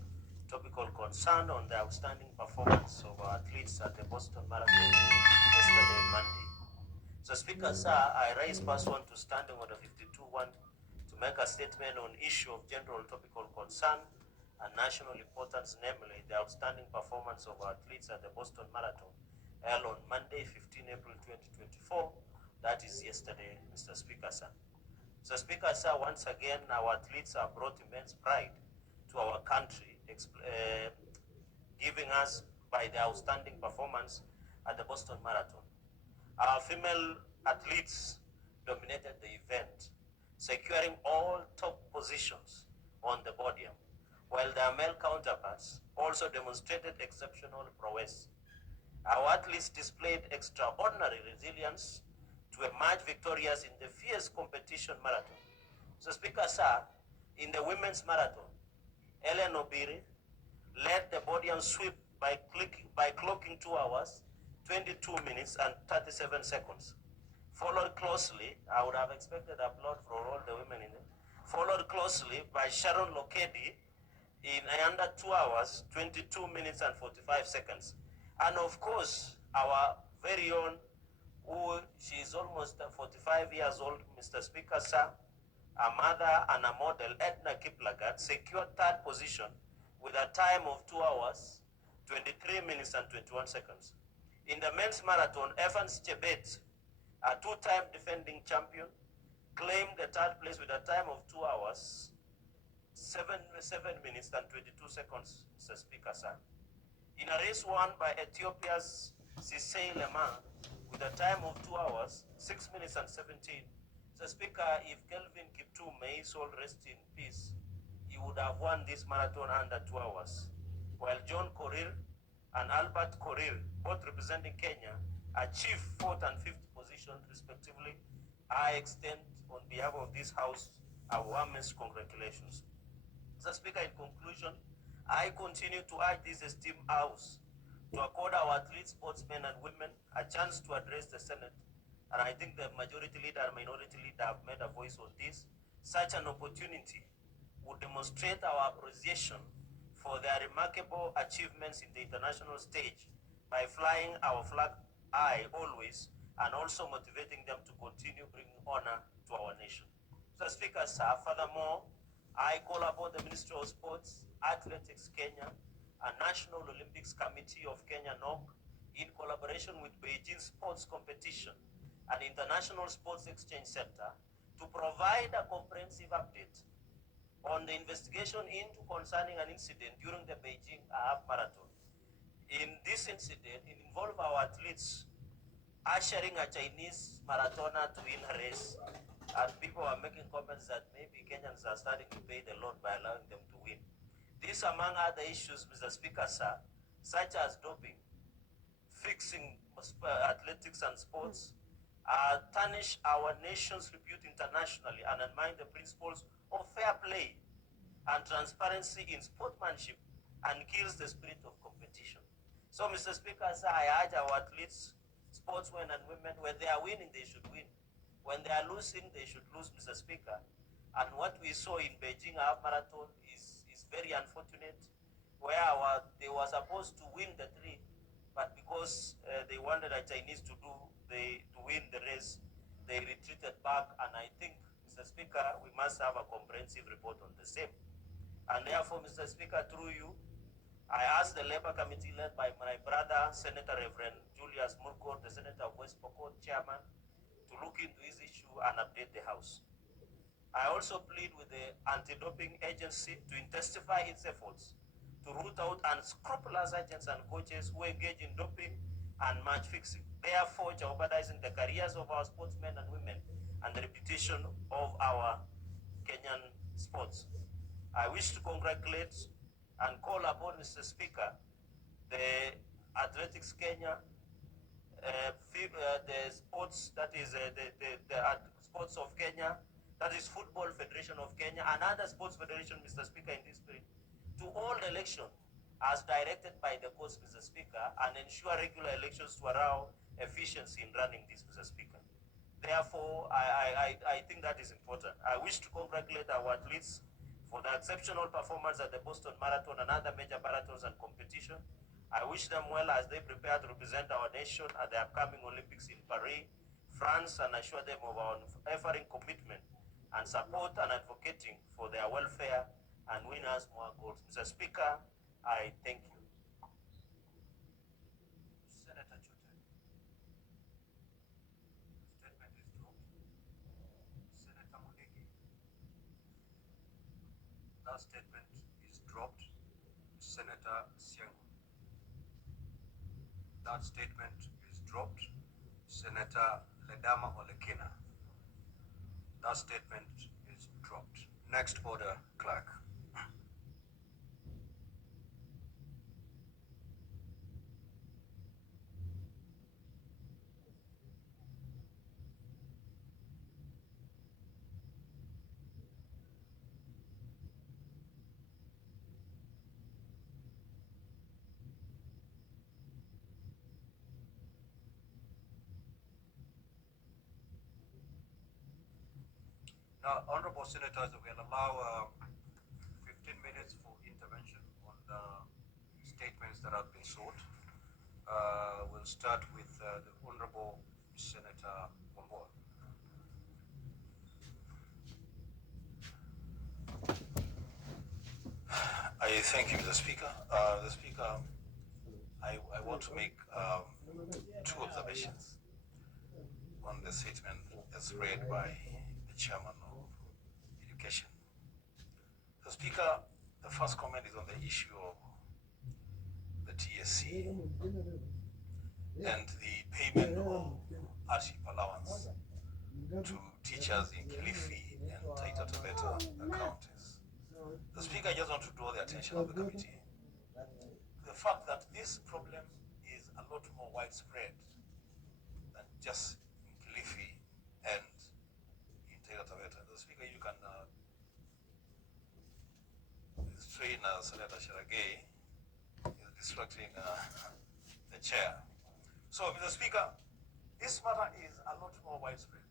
topical concern. concerned on the outstanding performance of our athletes at the Boston Marathon yesterday, Monday. So, Speaker, sir, I raise pursuant to Standing Order 52.1 to make a statement on issue of general topical concern and national importance, namely the outstanding performance of our athletes at the Boston Marathon held on Monday, 15 April 2024. That is yesterday, Mr. Speaker, sir. So, Speaker, sir, once again, our athletes have brought immense pride to our country, giving us by the outstanding performance at the Boston Marathon. Our female athletes dominated the event, securing all top positions on the podium, while their male counterparts also demonstrated exceptional prowess. Our athletes displayed extraordinary resilience to emerge victorious in the fierce competition marathon. So, Speaker, sir, in the women's marathon, Ellen Obiri led the podium sweep by clocking 2 hours, 22 minutes, and 37 seconds. Followed closely, I would have expected applaud for all the women in it, followed closely by Sharon Lokedi in under 2 hours, 22 minutes, and 45 seconds. And of course, our very own, who she is almost 45 years old, Mr. Speaker, sir, a mother and a model, Edna Kiplagat, secured third position with a time of 2 hours, 23 minutes, and 21 seconds. In the men's marathon, Evans Chebet, a two-time defending champion, claimed the third place with a time of 2 hours, 7 minutes, and 22 seconds, Mr. Speaker, sir. In a race won by Ethiopia's Sisei Lema with a time of 2 hours, 6 minutes, and 17. Mr. Speaker, if Kelvin Kiptum, may his soul rest in peace, he would have won this marathon under 2 hours. While John Korir and Albert Korir, both representing Kenya, achieved 4th and 5th position respectively. I extend on behalf of this House our warmest congratulations. Mr. Speaker, in conclusion, I continue to urge this esteemed House to accord our athletes, sportsmen, and women a chance to address the Senate. And I think the majority leader and minority leader have made a voice on this. Such an opportunity would demonstrate our appreciation for their remarkable achievements in the international stage by flying our flag high always and also motivating them to continue bringing honor to our nation. So, Speaker, sir, furthermore, I call upon the Ministry of Sports, Athletics Kenya, and National Olympics Committee of Kenya NOC, in collaboration with Beijing Sports Competition and International Sports Exchange Center, to provide a comprehensive update on the investigation into concerning an incident during the Beijing Half Marathon. In this incident, it involved our athletes ushering a Chinese marathoner to win a race, and people are making comments that maybe Kenyans are starting to pay the load by allowing them to win. This, among other issues, Mr. Speaker, sir, such as doping, fixing athletics and sports, tarnish our nation's repute internationally and undermine the principles of fair play and transparency in sportsmanship and kills the spirit of competition. So, Mr. Speaker, sir, I urge our athletes, sportsmen and women, when they are winning, they should win. When they are losing, they should lose, Mr. Speaker. And what we saw in Beijing Half Marathon is very unfortunate, where they were supposed to win the 3, but because they wanted the Chinese to win the race, they retreated back. And I think, Mr. Speaker, we must have a comprehensive report on the same. And therefore, Mr. Speaker, through you, I ask the Labour Committee led by my brother, Senator Reverend Julius Murko, the Senator of West Pokot Chairman, to look into this issue and update the House. I also plead with the Anti-Doping Agency to intensify its efforts to root out unscrupulous agents and coaches who engage in doping and match fixing, therefore jeopardizing the careers of our sportsmen and women and the reputation of our Kenyan sports. I wish to congratulate and call upon, Mr. Speaker, the Athletics Kenya, the sports, that is the sports of Kenya, that is Football Federation of Kenya, and other sports federation, Mr. Speaker, in this spirit, to hold election as directed by the courts, Mr. Speaker, and ensure regular elections to allow efficiency in running this, Mr. Speaker. Therefore, I think that is important. I wish to congratulate our athletes for their exceptional performance at the Boston Marathon and other major marathons and competition. I wish them well as they prepare to represent our nation at the upcoming Olympics in Paris, France, and assure them of our unwavering commitment and support and advocating for their welfare and win us more goals. Mr. Speaker, I thank you. Senator Chute. Statement is dropped. Senator Mudigi. That statement is dropped. Senator Siengo. That statement is dropped. Senator Ledama Olekina. That statement is dropped. Next order, clerk. Now, honorable senators, we'll allow 15 minutes for intervention on the statements that have been sought. We'll start with the Honorable Senator Wambua. I thank you, Mr. Speaker. Mr. Speaker, I want to make two observations on the statement as read by the Chairman of Education. Mr. Speaker, the first comment is on the issue of the TSC and the payment of hardship allowance to teachers in Kilifi and Taita Taveta counties. The Speaker, I just want to draw the attention of the committee to the fact that this problem is a lot more widespread than just in Kilifi and in Taita Taveta. The Speaker, you can restrain Senator Sharagay is distracting the chair. So, Mr. Speaker, this matter is a lot more widespread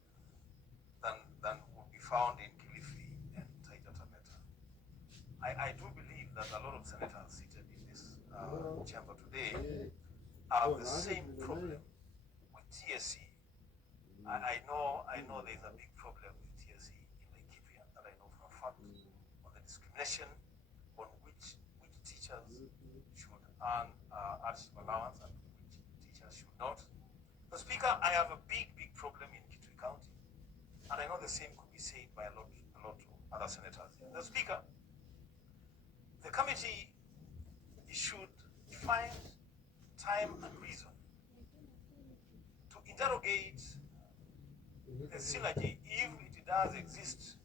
than would be found in Kilifi and Taita Taveta. I do believe that a lot of senators seated in this chamber today have the same problem with TSC. I know there's a big problem with TSC in Laikipia that I know for a fact on the discrimination on which teachers should earn hardship allowance and which teachers should not. So, Speaker, I have a big problem in Kitui County, and I know the same could be said by a lot of other senators. The Speaker, the committee should find time and reason to interrogate the synergy, if it does exist,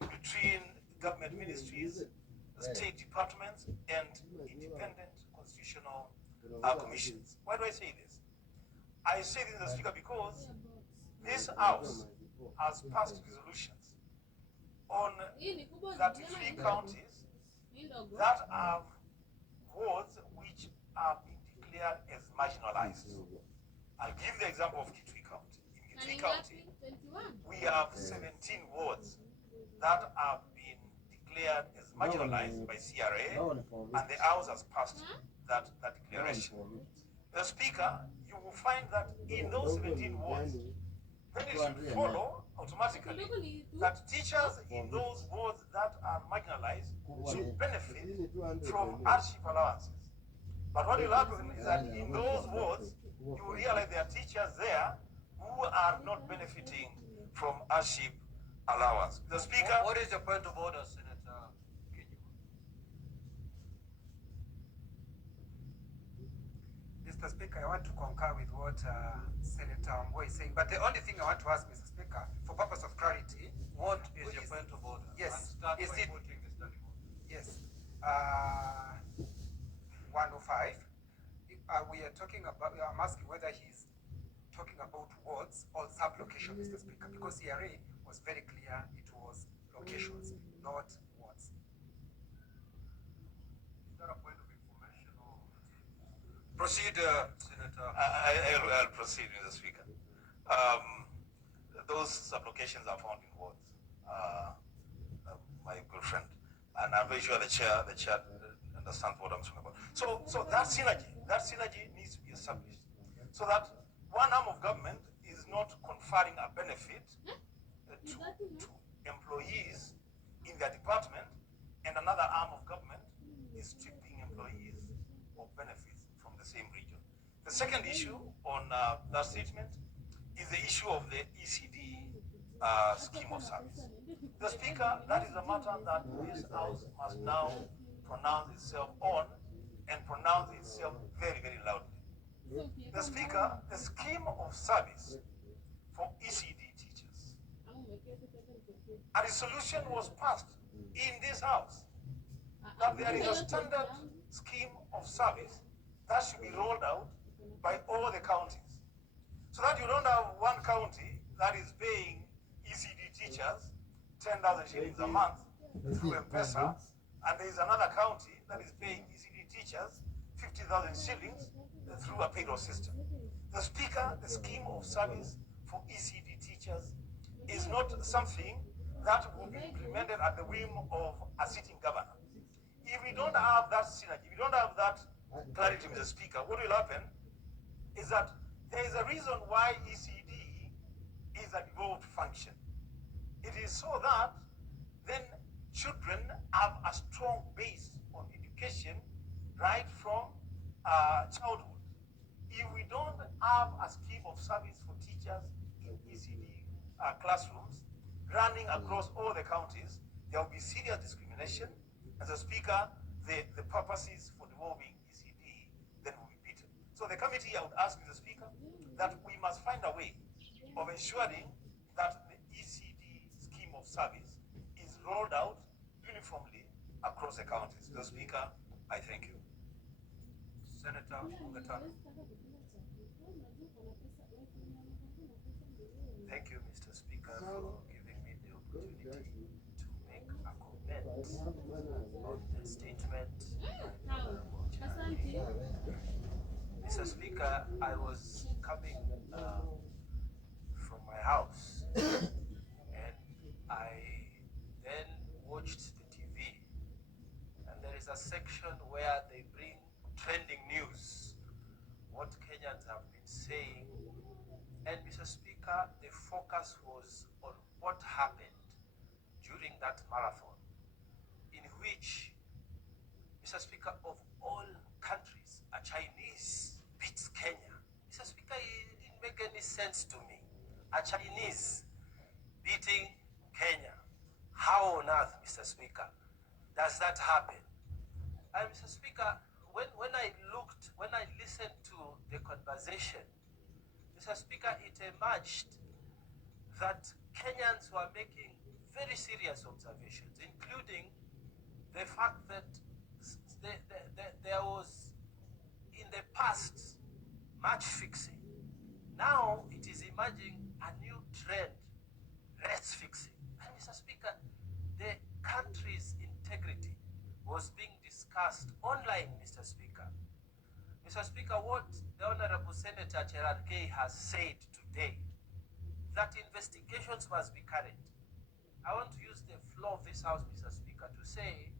between government ministries, state departments, and independent constitutional commissions. Why do I say this? I say this, Mr. Speaker, because this House has passed resolutions on 33 counties that have wards which have been declared as marginalized. I'll give the example of Kitui County. In Kitui County, we have 17 wards that have been declared as marginalized by CRA, and the House has passed that declaration. The Speaker, you will find that in those 17 wards, then it should follow automatically that teachers in those wards that are marginalized should benefit from hardship allowances. But what will happen is that in those wards, you will realize there are teachers there who are not benefiting from hardship allowance. The Speaker. What is your point of order, Senator Kenyu? Mr. Speaker, I want to concur with what Senator Wambua is saying, but the only thing I want to ask, Mr. Speaker, for purpose of clarity, what is your point of order? Yes. And start Is by it, quoting the standing order. yes. 105. We are talking about, I'm asking whether he's talking about wards or sub-location, Mr. Speaker, because CRA was very clear it was locations, not wards. Is that a point of information or? Proceed, Senator. I'll proceed, Mr. Speaker. Those sublocations are found in wards, my good friend. And I'm very sure the chair understands what I'm talking about. So that synergy needs to be established so that one arm of government is not conferring a benefit to employees in their department, and another arm of government is stripping employees of benefits from the same region. The second issue on that statement is the issue of the ECD scheme of service. The Speaker, that is a matter that this House must now pronounce itself on, and pronounce itself very, very loudly. The Speaker, the scheme of service for ECD teachers, a resolution was passed in this House that there is a standard scheme of service that should be rolled out by all the counties, so that you don't have one county that is paying ECD teachers 10,000 shillings a month through M-Pesa, and there is another county that is paying ECD teachers 50,000 shillings through a payroll system. The Speaker, the scheme of service for ECD teachers is not something that will be implemented at the whim of a sitting governor. If we don't have that synergy, if we don't have that clarity, Mr. Speaker, what will happen is that there is a reason why ECD is a devolved function. It is so that then children have a strong base on education right from childhood. If we don't have a scheme of service for teachers in ECD classrooms running across all the counties, there will be serious discrimination. As a Speaker, the purposes for devolving ECD then will be beaten. So the committee, I would ask Mr. Speaker, that we must find a way of ensuring that the ECD scheme of service is rolled out uniformly across the counties. Mr. Speaker, I thank you. Senator Mungatana. Thank you, Mr. Speaker, for giving me the opportunity to make a comment on the statement by Honorable Charlie. Mr. Speaker, I was coming from my house and I then watched the TV, and there is a section where they bring trending news, what Kenyans have been saying. And Mr. Speaker, the focus was on what happened during that marathon, in which, Mr. Speaker, of all countries, a Chinese beats Kenya. Mr. Speaker, it didn't make any sense to me. A Chinese beating Kenya. How on earth, Mr. Speaker, does that happen? And Mr. Speaker, when I listened to the conversation, Mr. Speaker, it emerged that Kenyans were making very serious observations, including the fact that there was, in the past, match fixing. Now it is emerging a new trend, race fixing. And Mr. Speaker, the country's integrity was being discussed online, Mr. Speaker. Mr. Speaker, what the Honorable Senator Cherargei has said today, that investigations must be carried. I want to use the floor of this House, Mr. Speaker, to say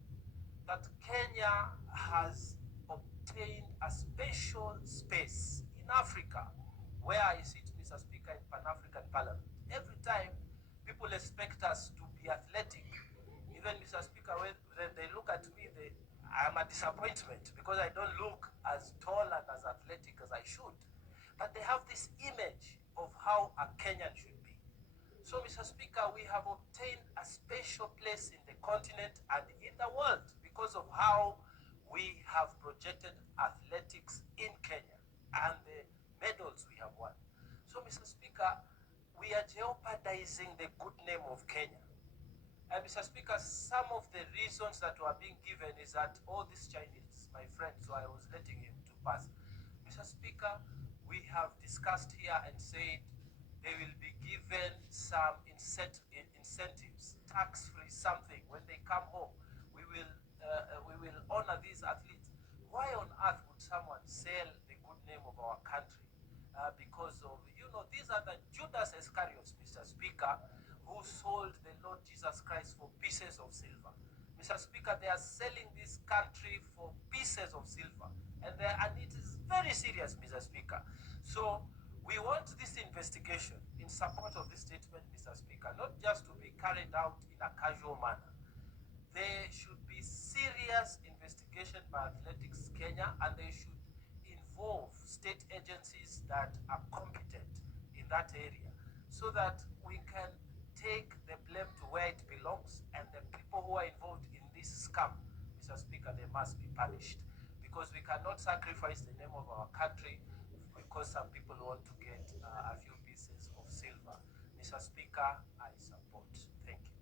that Kenya has obtained a special space in Africa, where I sit, Mr. Speaker, in Pan-African Parliament. Every time people expect us to be athletic, even, Mr. Speaker, when they look at me, I'm a disappointment because I don't look as tall and as athletic as I should. But they have this image of how a Kenyan should be. So, Mr. Speaker, we have obtained a special place in the continent and in the world because of how we have projected athletics in Kenya and the medals we have won. So, Mr. Speaker, we are jeopardizing the good name of Kenya. And Mr. Speaker, some of the reasons that were being given is that all these Chinese, my friends, so I was letting him to pass. Mr. Speaker, we have discussed here and said they will be given some incentives, tax-free something when they come home. We will honor these athletes. Why on earth would someone sell the good name of our country because of, these are the Judas Iscariots, Mr. Speaker, who sold the Lord Jesus Christ for pieces of silver. Mr. Speaker, they are selling this country for pieces of silver. And it is very serious, Mr. Speaker. So we want this investigation in support of this statement, Mr. Speaker, not just to be carried out in a casual manner. There should be serious investigation by Athletics Kenya, and they should involve state agencies that are competent in that area so that we can take the blame to where it belongs, and the people who are involved in this scam, Mr. Speaker, they must be punished, because we cannot sacrifice the name of our country because some people want to get a few pieces of silver. Mr. Speaker, I support. Thank you.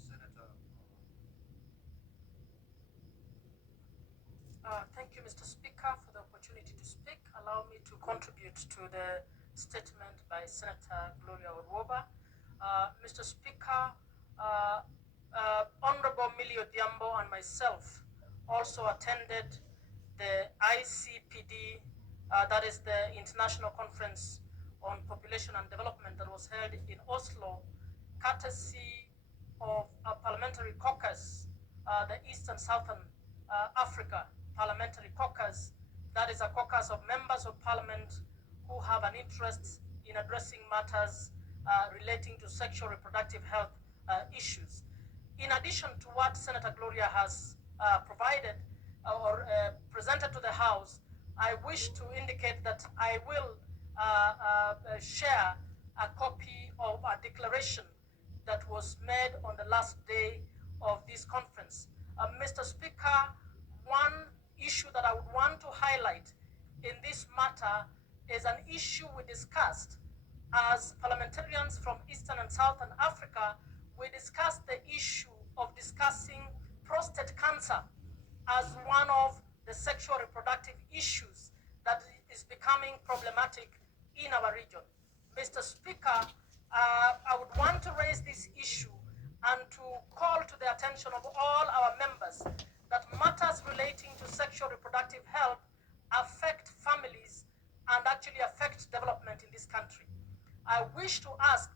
Senator. Thank you, Mr. Speaker, for the opportunity to speak. Allow me to contribute to the statement by Senator Gloria Orwoba. Mr. Speaker, Honorable Millie Odhiambo and myself also attended the ICPD, that is the International Conference on Population and Development, that was held in Oslo, courtesy of a parliamentary caucus, the East and Southern Africa Parliamentary Caucus. That is a caucus of members of parliament who have an interest in addressing matters relating to sexual reproductive health issues. In addition to what Senator Gloria has provided or presented to the House, I wish to indicate that I will share a copy of a declaration that was made on the last day of this conference. Mr. Speaker, one issue that I would want to highlight in this matter is an issue we discussed as parliamentarians from Eastern and Southern Africa. We discussed the issue of discussing prostate cancer as one of the sexual reproductive issues that is becoming problematic in our region. Mr. Speaker, I would want to raise this issue and to call to the attention of all our members that matters relating to sexual reproductive health affect families and actually affect development in this country. I wish to ask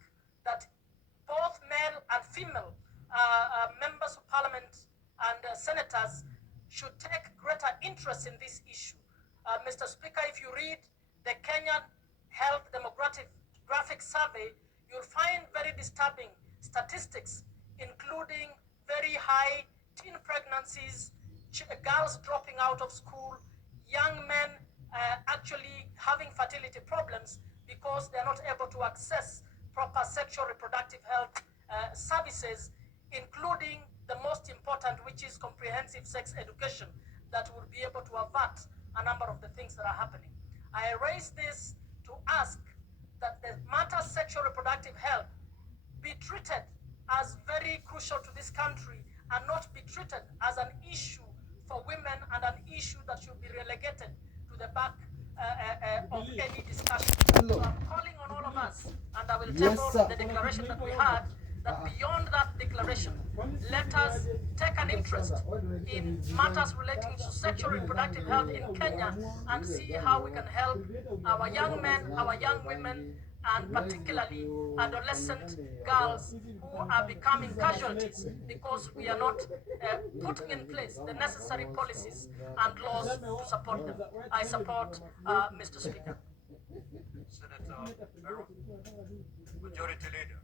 that both male and female members of parliament and senators should take greater interest in this issue. Mr. Speaker, if you read the Kenyan Health Demographic Survey, you'll find very disturbing statistics, including very high teen pregnancies, girls dropping out of school, young men actually having fertility problems because they're not able to access proper sexual reproductive health services, including the most important, which is comprehensive sex education that will be able to avert a number of the things that are happening. I raise this to ask that the matter of sexual reproductive health be treated as very crucial to this country and not be treated as an issue for women and an issue that should be relegated to the back of any discussion. So I'm calling on all of us, and I will table the declaration that we had, that beyond that declaration, let us take an interest in matters relating to sexual reproductive health in Kenya and see how we can help our young men, our young women, and particularly adolescent girls who are becoming casualties because we are not putting in place the necessary policies and laws to support them. I support Mr. Speaker. Senator Ferro, Majority Leader.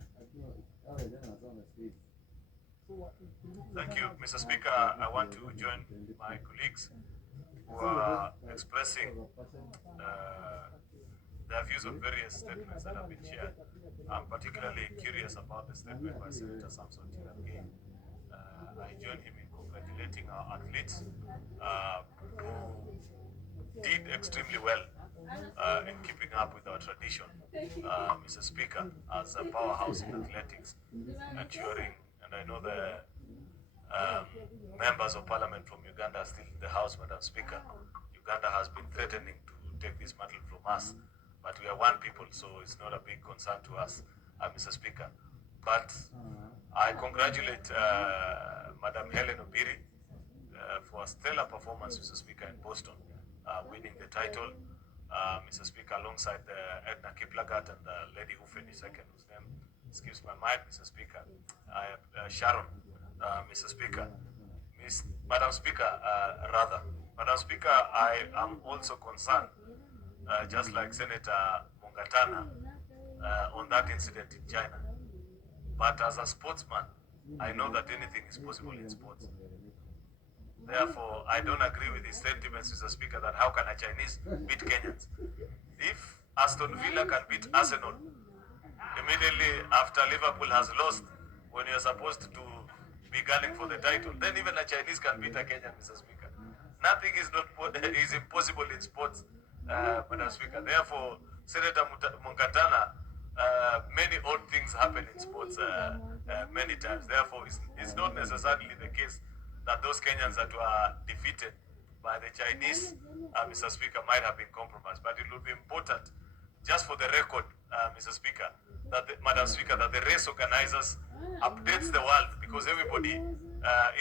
Thank you, Mr. Speaker. I want to join my colleagues who are expressing their views on various statements that have been shared. I'm particularly curious about the statement by Senator Samson Cherargei. I join him in congratulating our athletes who did extremely well in keeping up with our tradition, Mr. Speaker, as a powerhouse in athletics, ensuring, and I know the members of parliament from Uganda are still in the House, Madam Speaker. Uganda has been threatening to take this mantle from us, but we are one people, so it's not a big concern to us, Mr. Speaker. But I congratulate Madam Helen Obiri for a stellar performance, Mr. Speaker, in Boston, winning the title, Mr. Speaker, alongside Edna Kiplagat and the lady who finished second, whose name escapes my mind, Mr. Speaker, Sharon. Mr. Speaker. Madam Speaker, Madam Speaker, I am also concerned, just like Senator Mungatana, on that incident in China. But as a sportsman, I know that anything is possible in sports. Therefore, I don't agree with his sentiments, Mr. Speaker, that how can a Chinese beat Kenyans? If Aston Villa can beat Arsenal immediately after Liverpool has lost, when you're supposed to be gunning for the title, then even a Chinese can beat a Kenyan, Mr. Speaker. Nothing is is impossible in sports, Madam Speaker. Therefore, Senator Munkatana, many odd things happen in sports many times. Therefore, it's not necessarily the case that those Kenyans that were defeated by the Chinese, Mr. Speaker, might have been compromised. But it will be important, just for the record, Mr. Speaker, that Madam Speaker, that the race organizers updates the world, because everybody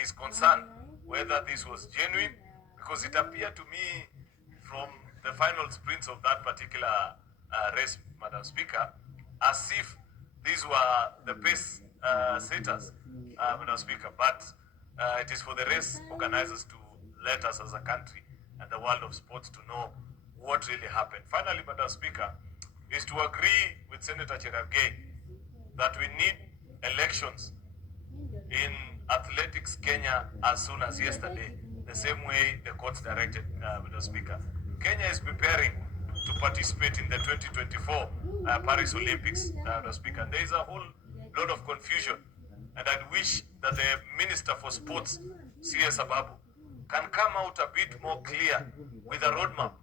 is concerned whether this was genuine, because it appeared to me from the final sprints of that particular race, Madam Speaker, as if these were the pace setters, Madam Speaker. But it is for the race organizers to let us as a country and the world of sports to know what really happened. Finally, Madam Speaker, is to agree with Senator Cherargei that we need elections in athletics Kenya as soon as yesterday, the same way the courts directed, Mr. Speaker. Kenya is preparing to participate in the 2024 Paris Olympics, Mr. Speaker. There is a whole lot of confusion, and I wish that the Minister for Sports, C.S. Ababu, can come out a bit more clear with a roadmap,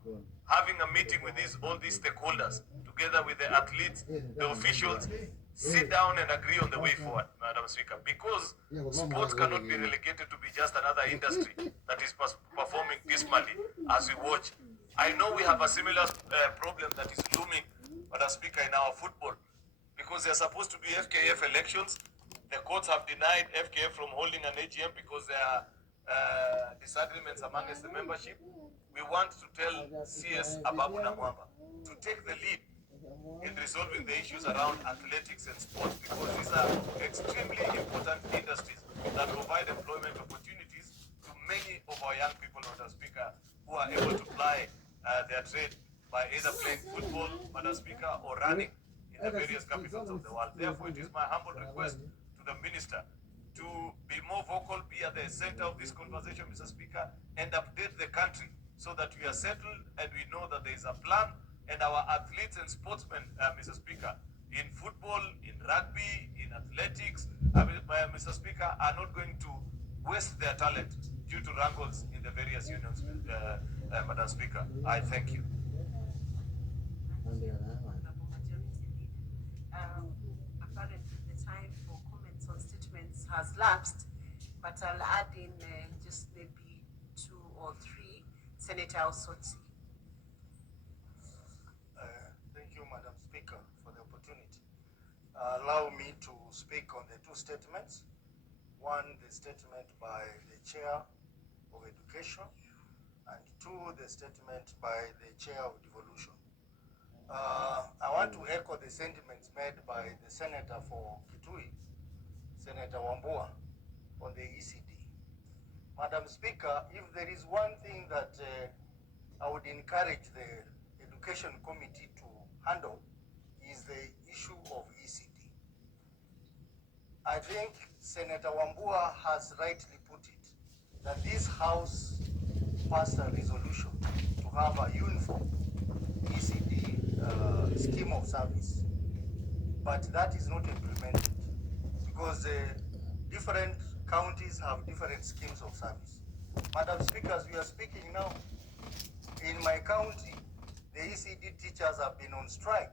having a meeting with all these stakeholders, together with the athletes, the officials, sit down and agree on the way forward, Madam Speaker, because sports cannot be relegated to be just another industry that is performing dismally as we watch. I know we have a similar problem that is looming, Madam Speaker, in our football, because there are supposed to be FKF elections. The courts have denied FKF from holding an AGM because there are disagreements amongst the membership. We want to tell CS Ababu Namwamba to take the lead in resolving the issues around athletics and sports, because these are extremely important industries that provide employment opportunities to many of our young people, Madam Speaker, who are able to ply their trade by either playing football, Madam Speaker, or running in the various capitals of the world. Therefore, it is my humble request to the Minister to be more vocal, be at the center of this conversation, Mr. Speaker, and update the country so that we are settled and we know that there is a plan, and our athletes and sportsmen, Mr. Speaker, in football, in rugby, in athletics, Mr. Speaker, are not going to waste their talent due to wrangles in the various unions, Madam Speaker. I thank you. Apparently the time for comments on statements has lapsed, but I'll add in just maybe 2 or 3. Senator Osotsi. Thank you, Madam Speaker, for the opportunity. Allow me to speak on the 2 statements. One, the statement by the Chair of Education, and 2, the statement by the Chair of Devolution. I want to echo the sentiments made by the Senator for Kitui, Senator Wambua, on the ECD. Madam Speaker, if there is one thing that I would encourage the Education Committee to handle, is the issue of ECD. I think Senator Wambua has rightly put it, that this House passed a resolution to have a uniform ECD scheme of service, but that is not implemented because different counties have different schemes of service. Madam Speaker, as we are speaking now, in my county, the ECD teachers have been on strike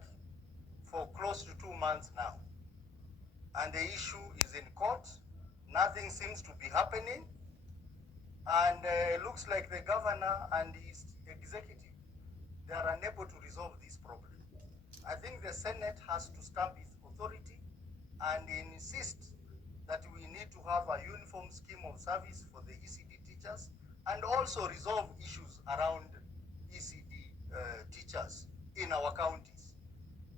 for close to 2 months now, and the issue is in court. Nothing seems to be happening, and it looks like the governor and his executive, they are unable to resolve this problem. I think the Senate has to stamp its authority and insist that we need to have a uniform scheme of service for the ECD teachers, and also resolve issues around ECD teachers in our counties.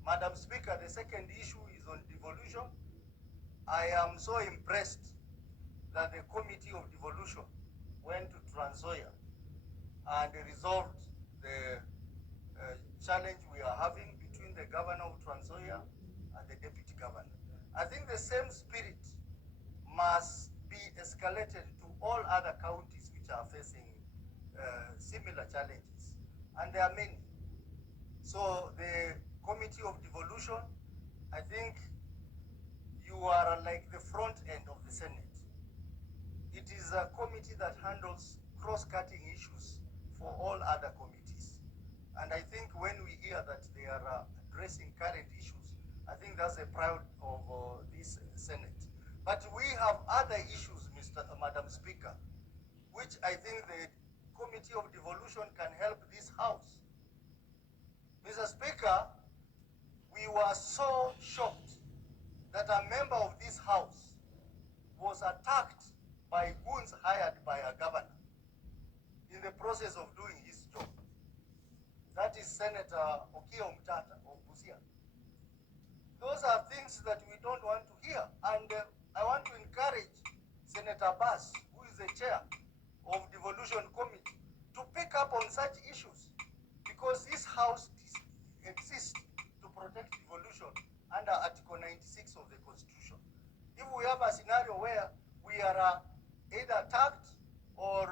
Madam Speaker, the second issue is on devolution. I am so impressed that the Committee of Devolution went to Trans Nzoia and resolved the challenge we are having between the governor of Trans Nzoia and the deputy governor. I think the same spirit must be escalated to all other counties which are facing similar challenges, and there are many. So the Committee of Devolution, I think you are like the front end of the Senate. It is a committee that handles cross-cutting issues for all other committees. And I think when we hear that they are addressing current issues, I think that's a pride of this Senate. But we have other issues, Madam Speaker, which I think the Committee of Devolution can help this House. Mr. Speaker, we were so shocked that a member of this House was attacked by goons hired by a governor in the process of doing his job. That is Senator Okiya Omtata of Busia. Those are things that we don't want to hear. And I want to encourage Senator Bass, who is the chair of Devolution Committee, to pick up on such issues, because this House exists to protect devolution under Article 96 of the Constitution. If we have a scenario where we are either attacked or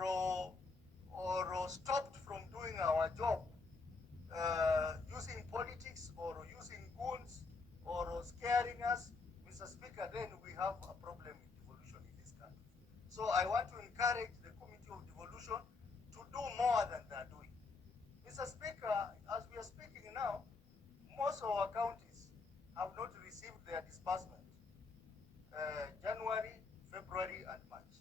stopped from doing our job using politics or using goons or scaring us, Mr. Speaker, then we have a problem with devolution in this country. So I want to encourage the Committee of Devolution to do more than they're doing. Mr. Speaker, as we are speaking now, most of our counties have not received their disbursement. January, February, and March.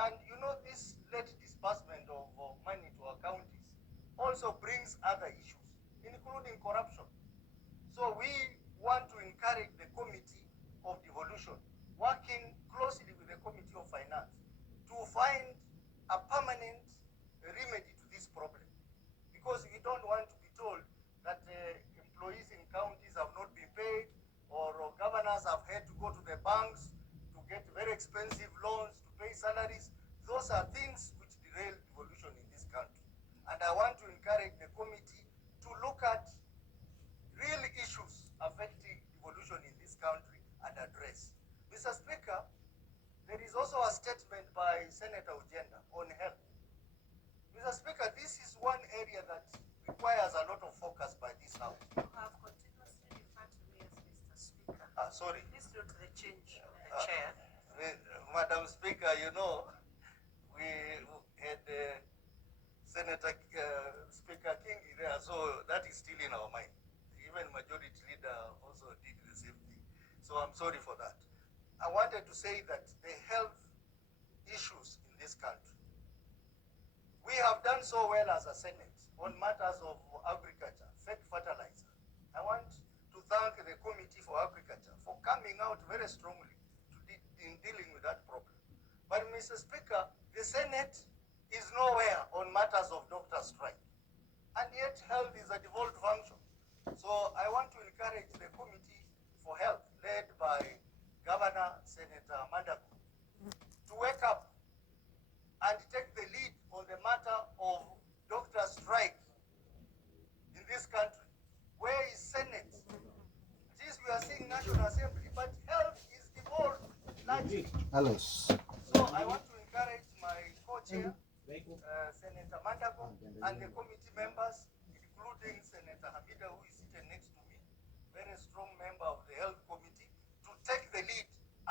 And you know, this late disbursement of money to our counties also brings other issues, including corruption. So we want to encourage the Committee of Devolution, working closely with the Committee of Finance, to find a permanent remedy to this problem. Because we don't want to be told that employees in counties have not been paid, or governors have had to go to the banks to get very expensive loans to pay salaries. Those are things which derail devolution in this country. And I want to encourage the committee to look at real issues affecting devolution in this country and address. Mr. Speaker, there is also a statement by Senator Ojenda on health. Mr. Speaker, this is one area that requires a lot of focus by this House. You have continuously referred to me as Mr. Speaker. Sorry. Please note the change of the chair. Madam Speaker, you know, we had Senator Speaker King there, so that is still in our mind. Even Majority Leader also did the same thing. So I'm sorry for that. I wanted to say that the health issues in this country, we have done so well as a Senate on matters of agriculture, fake fertilizer. I want to thank the Committee for Agriculture for coming out very strongly in dealing with that problem. But Mr. Speaker, the Senate is nowhere on matters of doctor strike. And yet health is a devolved function. So I want to encourage the Committee for Health, led by Governor Senator Mandago, to wake up and take the lead on the matter of doctor strike in this country. Where is Senate? It is we are seeing National Assembly, but health is devolved largely. So I want to encourage my co-chair, Senator Mandago, and the committee members, including Senator Hamida, who is sitting next to me, very strong member of the Health Committee, to take the lead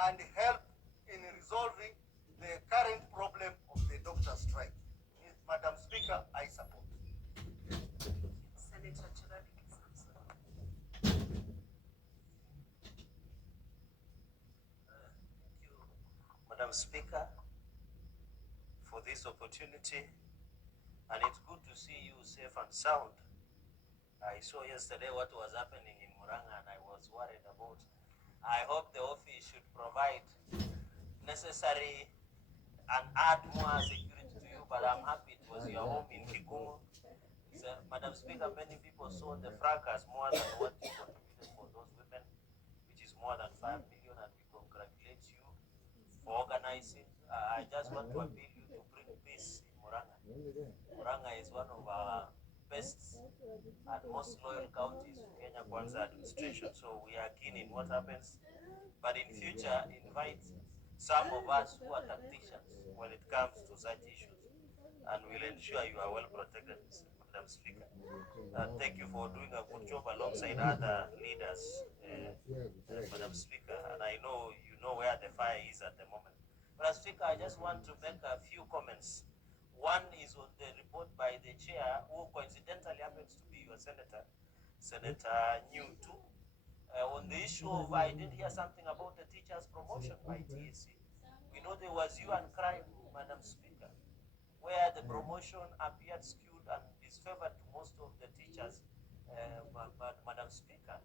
and help in resolving the current problem of the doctor strike. Madam Speaker, I support. Senator Chiradi Kisamson. Thank you, Madam Speaker, for this opportunity, and it's good to see you safe and sound. I saw yesterday what was happening in Muranga, and I was worried about. I hope the office should provide necessary and add more security to you, but I'm happy it was your home in Kikumu. So, Madam Speaker, many people saw the fracas more than what you contributed for those women, which is more than 5 million, and we congratulate you for organizing I just want to appeal you to bring peace in Murang'a. Murang'a is one of our best and most loyal counties to Kenya Kwanza administration, so we are keen in what happens. But in future, invite some of us who are tacticians when it comes to such issues, and we'll ensure you are well protected, Madam Speaker. Thank you for doing a good job alongside other leaders, Madam Speaker, and I know you know where the fire is at the moment. Madam Speaker, I just want to make a few comments. One is on the report by the chair, who coincidentally happens to be your senator, Senator New too. On the issue of, I did hear something about the teachers' promotion by TSC. We know there was you and crime, Madam Speaker, where the promotion appeared skewed and disfavored to most of the teachers, Madam Speaker.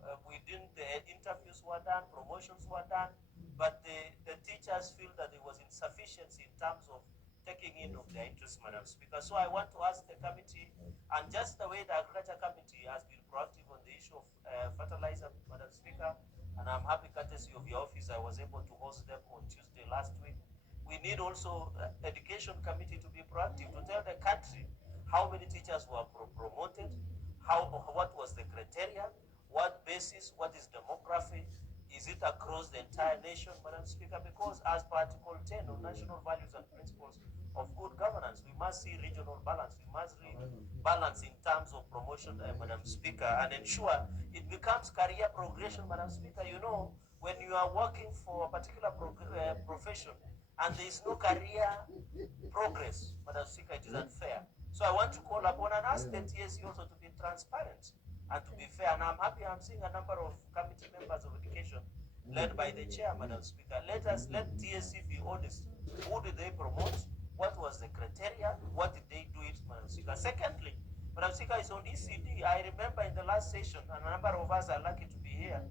The interviews were done, promotions were done, but the teachers feel that there was insufficiency in terms of taking in of their interests, Madam Speaker. So I want to ask the committee, and just the way the Agriculture Committee has been proactive on the issue of fertilizer, Madam Speaker, and I'm happy, courtesy of your office, I was able to host them on Tuesday last week. We need also Education Committee to be proactive, to tell the country how many teachers were promoted, what was the criteria, what basis, what is demography, is it across the entire nation, Madam Speaker? Because as per Article 10 on national values and principles of good governance, we must see regional balance. We must balance in terms of promotion, Madam Speaker, and ensure it becomes career progression, Madam Speaker. You know, when you are working for a particular profession and there is no career progress, Madam Speaker, it is unfair. So I want to call upon and ask the TSC also to be transparent and to be fair. And I'm happy I'm seeing a number of committee members of education led by the chair, Madam Speaker. Let TSC be honest. Who did they promote? What was the criteria? What did they do it, Madam Speaker? Secondly, Madam Speaker, is on ECD. I remember in the last session, and a number of us are lucky to be here,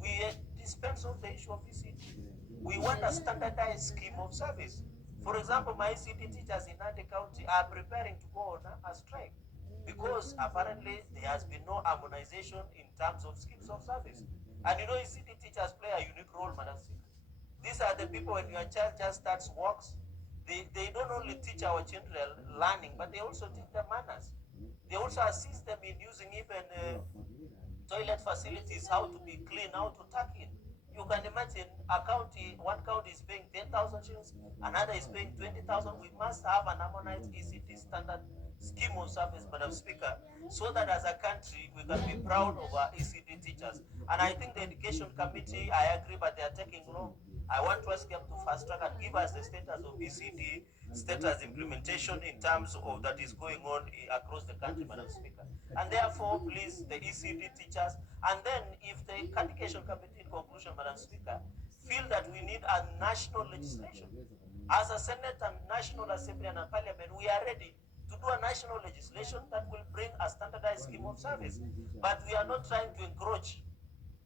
we dispensed of the issue of ECD. We want a standardized scheme of service. For example, my ECD teachers in Nandi County are preparing to go on a strike because apparently there has been no harmonization in terms of schemes of service. And you know, ECD teachers play a unique role, Madam Speaker. These are the people when your child just starts works, they don't only teach our children learning, but they also teach them manners. They also assist them in using even toilet facilities, how to be clean, how to tuck in. You can imagine a county, one county is paying 10,000 shillings, another is paying 20,000. We must have an harmonized ECD standard scheme of service, Madam Speaker, so that as a country we can be proud of our ECD teachers. And I think the Education Committee, I agree, but they are taking long. I want to ask them to fast track and give us the status of ECD, status implementation in terms of that is going on across the country, Madam Speaker. And therefore, please, the ECD teachers, and then if the Education Committee, in conclusion, Madam Speaker, feel that we need a national legislation, as a Senate and National Assembly and a Parliament, we are ready to do a national legislation that will bring a standardized scheme of service. But we are not trying to encroach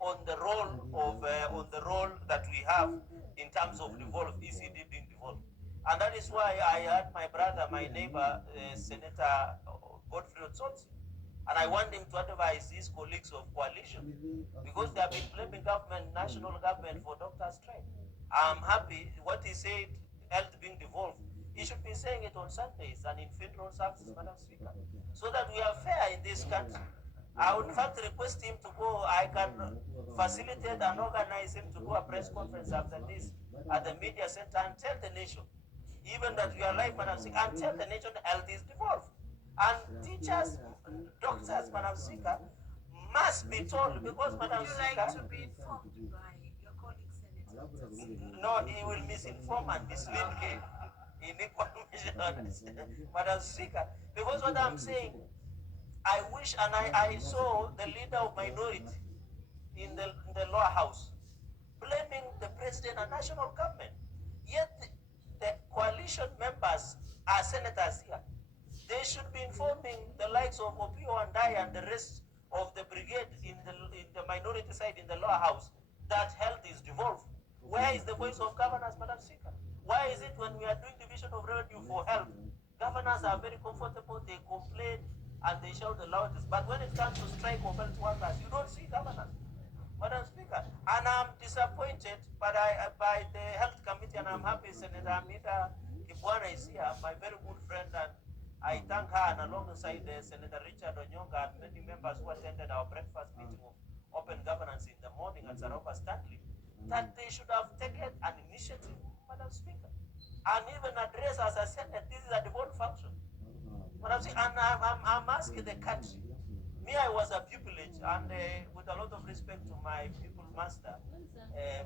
on the role that we have in terms of ECD being devolved. And that is why I had my brother, my neighbor, Senator Godfrey Otsotsi, and I want him to advise his colleagues of coalition, because they have been blaming government, national government, for doctor strike. I'm happy what he said, health being devolved. He should be saying it on Sundays and in funeral services, Madam Speaker, so that we are fair in this country. I would in fact request him to go. I can facilitate and organize him to do a press conference after this at the media center and tell the nation, even that we are live, Madam Speaker, and tell the nation health is devolved. And teachers, doctors, Madam Speaker, must be told, because Madam Speaker, to be informed by your colleague, Senator? no, he will misinform and mislead me in equal measure, Madam Speaker, because what I'm saying, I wish, and I saw the leader of minority in the lower house blaming the president and national government. Yet the coalition members are senators here. They should be informing the likes of Opio and I and the rest of the brigade in the minority side in the lower house that health is devolved. Where is the voice of governors, Madam Speaker? Why is it when we are doing division of revenue for health, governors are very comfortable, they complain and they shout the loudest, but when it comes to strike of health workers, you don't see governors. Madam Speaker. And I'm disappointed by the Health Committee, and I'm happy Senator Amita Kibwana is here, my very good friend, and I thank her, and alongside Senator Richard Onyonga and many members who attended our breakfast meeting of open governance in the morning at Saropa Stanley, that they should have taken an initiative, Madam Speaker, and even address as a Senate, this is a devolved function. Madam Speaker, and I'm asking the country. Me, I was a pupillage, and with a lot of respect to my pupil master,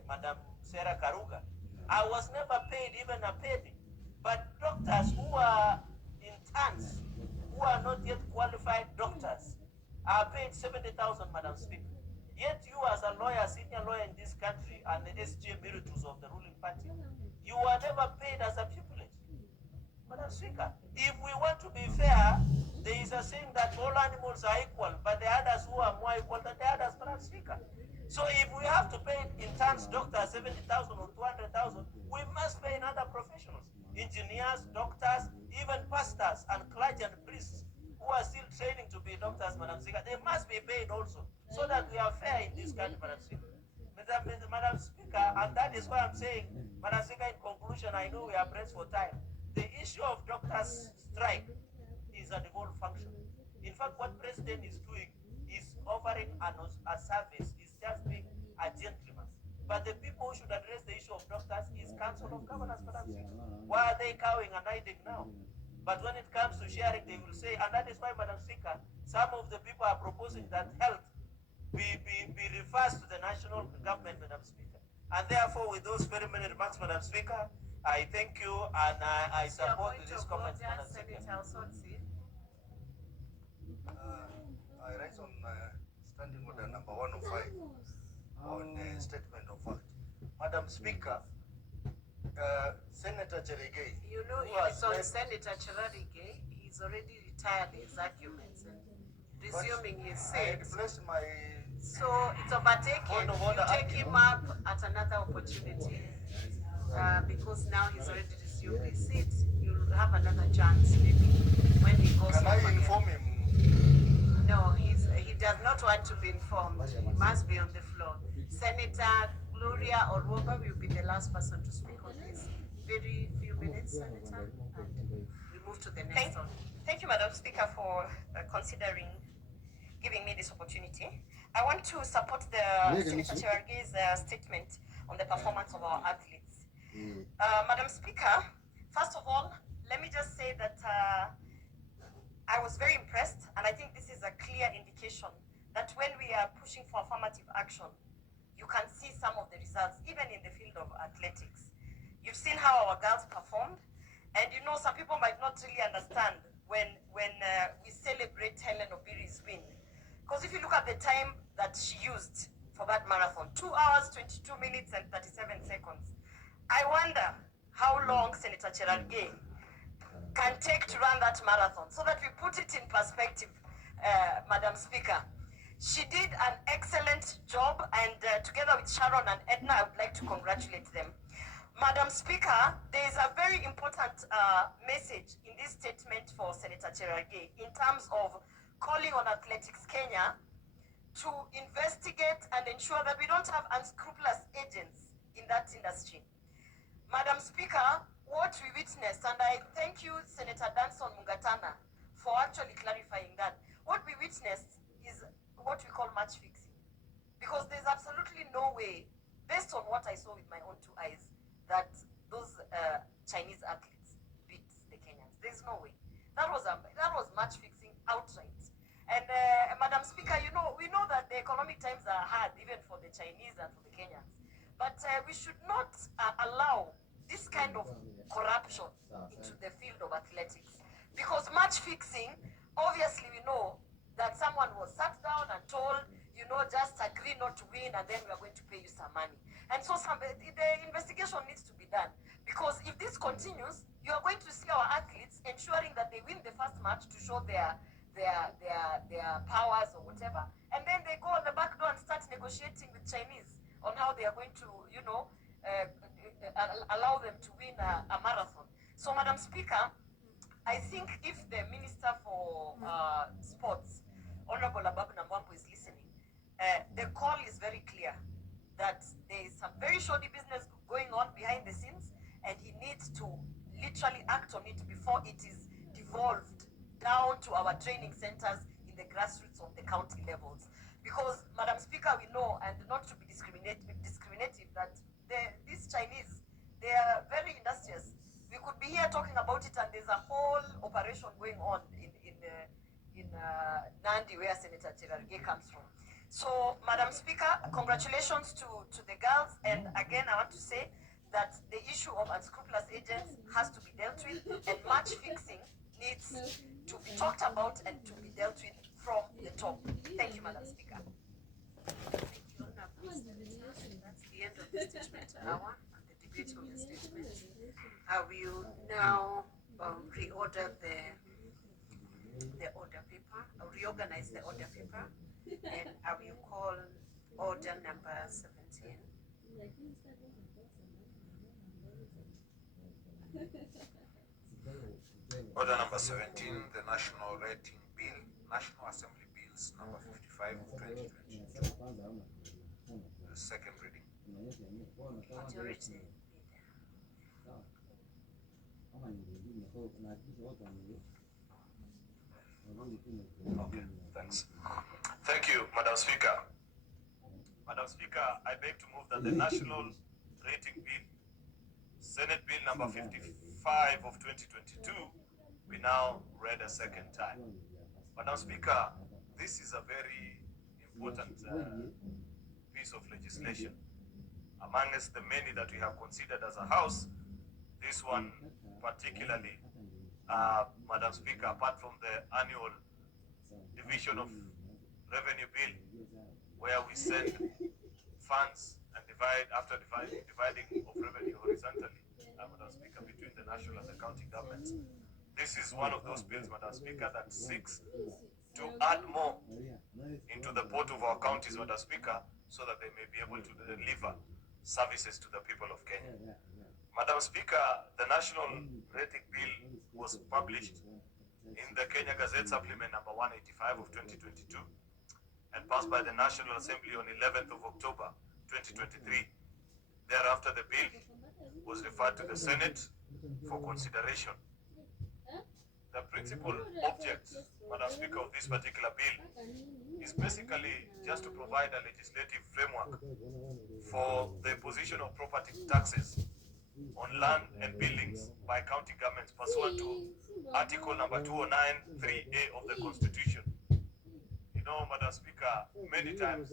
Madam Sarah Karuga, I was never paid even a penny. But doctors who are interns, who are not yet qualified doctors, are paid 70,000, Madam Speaker. Yet you as a lawyer, senior lawyer in this country, and the SG emeritus of the ruling party, you were never paid as a pupillage. Madam Speaker, if we want to be fair, there is a saying that all animals are equal, but the others who are more equal than the others, Madam Speaker. So if we have to pay interns, doctors 70,000 or 200,000, we must pay in other professionals, engineers, doctors, even pastors and clergy and priests who are still training to be doctors, Madam Speaker. They must be paid also, so that we are fair in this country, Madam Speaker. Madam Speaker, and that is why I'm saying, Madam Speaker, in conclusion, I know we are pressed for time. The issue of doctors' strike is a devolved function. In fact, what President is doing is offering a service, is just being a gentleman. But the people who should address the issue of doctors is Council of Governors, Madam Speaker. Why are they cowing and hiding now? But when it comes to sharing, they will say, and that is why, Madam Speaker, some of the people are proposing that health be reversed to the national government, Madam Speaker. And therefore, with those very many remarks, Madam Speaker, I thank you and I support this comment, Madam Speaker. I rise on standing order number 105 on statement of fact. Madam Speaker, Senator Cherigei. You know, it's on Senator Cherigei. He's already retired his arguments and resuming his seat. So it's overtaken. You take him up at another opportunity because now he's already resumed his seat. You'll have another chance maybe when he goes. Can I inform him? No, he does not want to be informed. He must be on the floor. Senator Gloria Orwoga will be the last person to speak on this. Very few minutes, Senator, and we move to the next one. Thank you, Madam Speaker, for considering giving me this opportunity. I want to support the Senator Cherargei's statement on the performance of our athletes. Madam Speaker, first of all, let me just say that I was very impressed, and I think this is a clear indication that when we are pushing for affirmative action, you can see some of the results, even in the field of athletics. You've seen how our girls performed, and you know some people might not really understand when we celebrate Helen Obiri's win. Because if you look at the time that she used for that marathon, 2 hours, 22 minutes, and 37 seconds, I wonder how long Senator Cherargei can take to run that marathon, so that we put it in perspective, Madam Speaker. She did an excellent job, and together with Sharon and Edna, I would like to congratulate them. Madam Speaker, there is a very important message in this statement for Senator Cherargei in terms of calling on Athletics Kenya to investigate and ensure that we don't have unscrupulous agents in that industry. Madam Speaker, what we witnessed, and I thank you, Senator Danson Mungatana, for actually clarifying that. What we witnessed is what we call match fixing. Because there's absolutely no way, based on what I saw with my own 2 eyes, that those Chinese athletes beat the Kenyans. There's no way. That was match fixing outright. And Madam Speaker, you know, we know that the economic times are hard, even for the Chinese and for the Kenyans. But we should not allow this kind of corruption into the field of athletics. Because match fixing, obviously we know that someone was sat down and told, you know, just agree not to win and then we are going to pay you some money. And so the investigation needs to be done. Because if this continues, you are going to see our athletes ensuring that they win the first match to show their powers or whatever. And then they go on the back door and start negotiating with Chinese on how they are going to, you know, allow them to win a marathon. So, Madam Speaker, I think if the Minister for Sports, Honorable Ababu Namwambo, is listening, the call is very clear. shoddy business going on behind the scenes, and he needs to literally act on it before it is devolved down to our training centers in the grassroots of the county levels. Because, Madam Speaker, we know, and not to be discriminative, that these Chinese, they are very industrious. We could be here talking about it, and there's a whole operation going on in Nandi, where Senator Cherargei comes from. So, Madam Speaker, congratulations to the girls, and again, I want to say that the issue of unscrupulous agents has to be dealt with, and match fixing needs to be talked about and to be dealt with from the top. Thank you, Madam Speaker. Thank you, Honourable Senator. That's the end of the statement hour and the debate of the statement. I will now reorder the order paper, reorganize the order paper, and I will call order number 17. Order number 17, the National Rating Bill, National Assembly Bills number 55 of 2022. The second reading. Majority Okay, thanks. Thank you, Madam Speaker. Madam Speaker, I beg to move that the National Rating Bill, Senate Bill number 55 of 2022, we now read a second time. Madam Speaker, this is a very important piece of legislation. Amongst the many that we have considered as a House, this one particularly, Madam Speaker, apart from the annual division of revenue bill, where we send funds and dividing of revenue horizontally, Madam Speaker, between the national and the county governments. This is one of those bills, Madam Speaker, that seeks to add more into the pot of our counties, Madam Speaker, so that they may be able to deliver services to the people of Kenya. Madam Speaker, the National Rating Bill was published in the Kenya Gazette Supplement number 185 of 2022 and passed by the National Assembly on 11th of October 2023. Thereafter, the bill was referred to the Senate for consideration. The principal object, Madam Speaker, of this particular bill is basically just to provide a legislative framework for the imposition of property taxes on land and buildings by county governments pursuant to Article number 209(3)(a) of the Constitution. You know, Madam Speaker, many times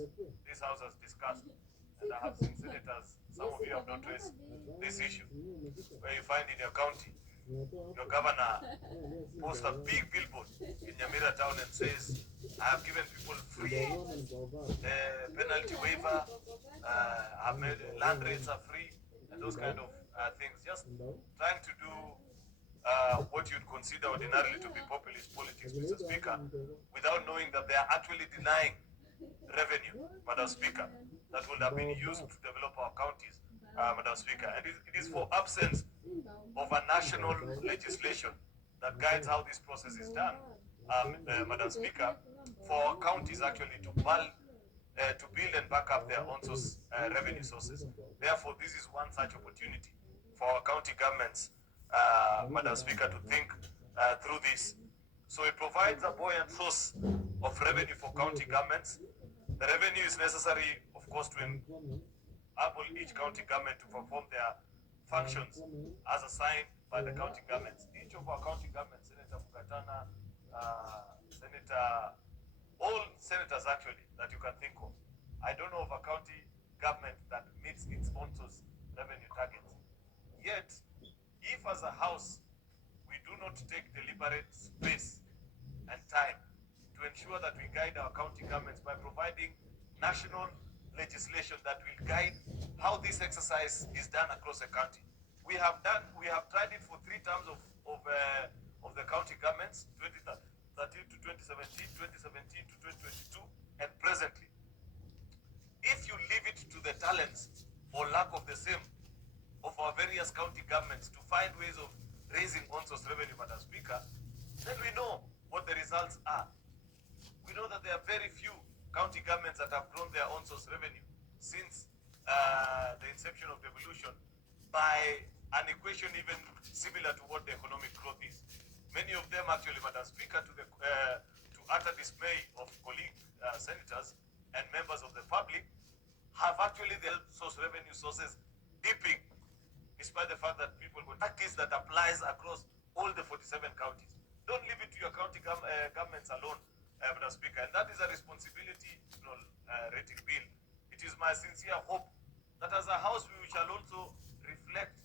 this House has discussed, and I have seen senators, some of you have not raised this issue, where you find in your county, your governor posts a big billboard in Nyamira town and says, I have given people free penalty waiver, I've made land rates are free, and those kind of things. Just trying to do what you'd consider ordinarily to be populist politics, Mr. Speaker, without knowing that they are actually denying revenue, Madam Speaker, that would have been used to develop our counties, Madam Speaker. And it is for absence of a national legislation that guides how this process is done, Madam Speaker, for counties actually to build and back up their own revenue sources. Therefore, this is one such opportunity for our county governments, Madam Speaker, to think through this. So it provides a buoyant source of revenue for county governments. The revenue is necessary, of course, to enable each county government to perform their functions as assigned by the county governments. Each of our county governments, Senator Mukatana, all senators actually that you can think of, I don't know of a county government that meets its own revenue targets. Yet, if as a House, we do not take deliberate space and time to ensure that we guide our county governments by providing national legislation that will guide how this exercise is done across the country. We have tried it for 3 terms of the county governments, 2013 to 2017, 2017 to 2022, and presently. If you leave it to the talents or lack of the same of our various county governments to find ways of raising on-source revenue, Madam Speaker, then we know what the results are. We know that there are very few county governments that have grown their on-source revenue since the inception of devolution by an equation even similar to what the economic growth is. Many of them actually, Madam Speaker, to utter dismay of colleague senators and members of the public, have actually their revenue sources dipping, despite the fact that people will practice that applies across all the 47 counties. Don't leave it to your county governments alone, Madam Speaker, and that is a responsibility rating bill. It is my sincere hope that as a House we shall also reflect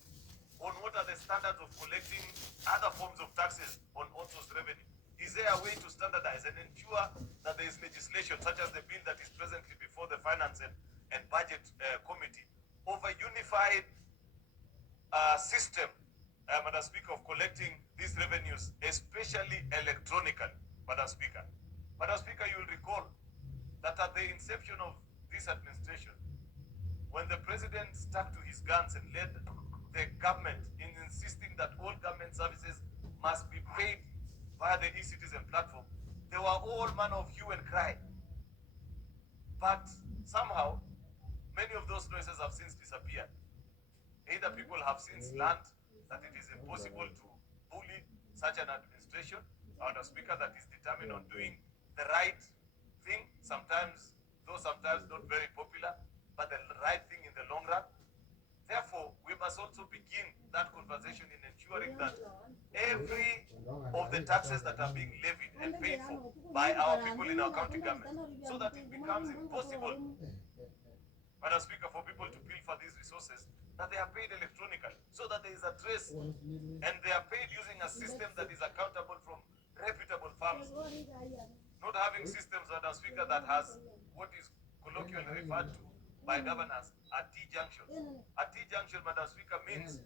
on what are the standards of collecting other forms of taxes on source revenue. Is there a way to standardize and ensure that there is legislation such as the bill that is presently before the Finance and Budget Committee of a unified system, Madam Speaker, of collecting these revenues, especially electronically, Madam Speaker. Madam Speaker, you will recall that at the inception of this administration, when the president stuck to his guns and led the government in insisting that all government services must be paid via the e-citizen platform, there were all manner of hue and cry. But somehow, many of those noises have since disappeared. Either people have since learned that it is impossible to bully such an administration, or a speaker that is determined on doing the right thing, sometimes, though sometimes not very popular, but the right thing in the long run. Therefore, we must also begin that conversation in ensuring that every of the taxes that are being levied and paid for by our people in our county government, so that it becomes impossible, Madam Speaker, for people to bill for these resources, that they are paid electronically, so that there is a trace, and they are paid using a system that is accountable from reputable firms, not having systems, Madam Speaker, that has what is colloquially referred to by governors a T-junction. A T-junction, Madam Speaker, means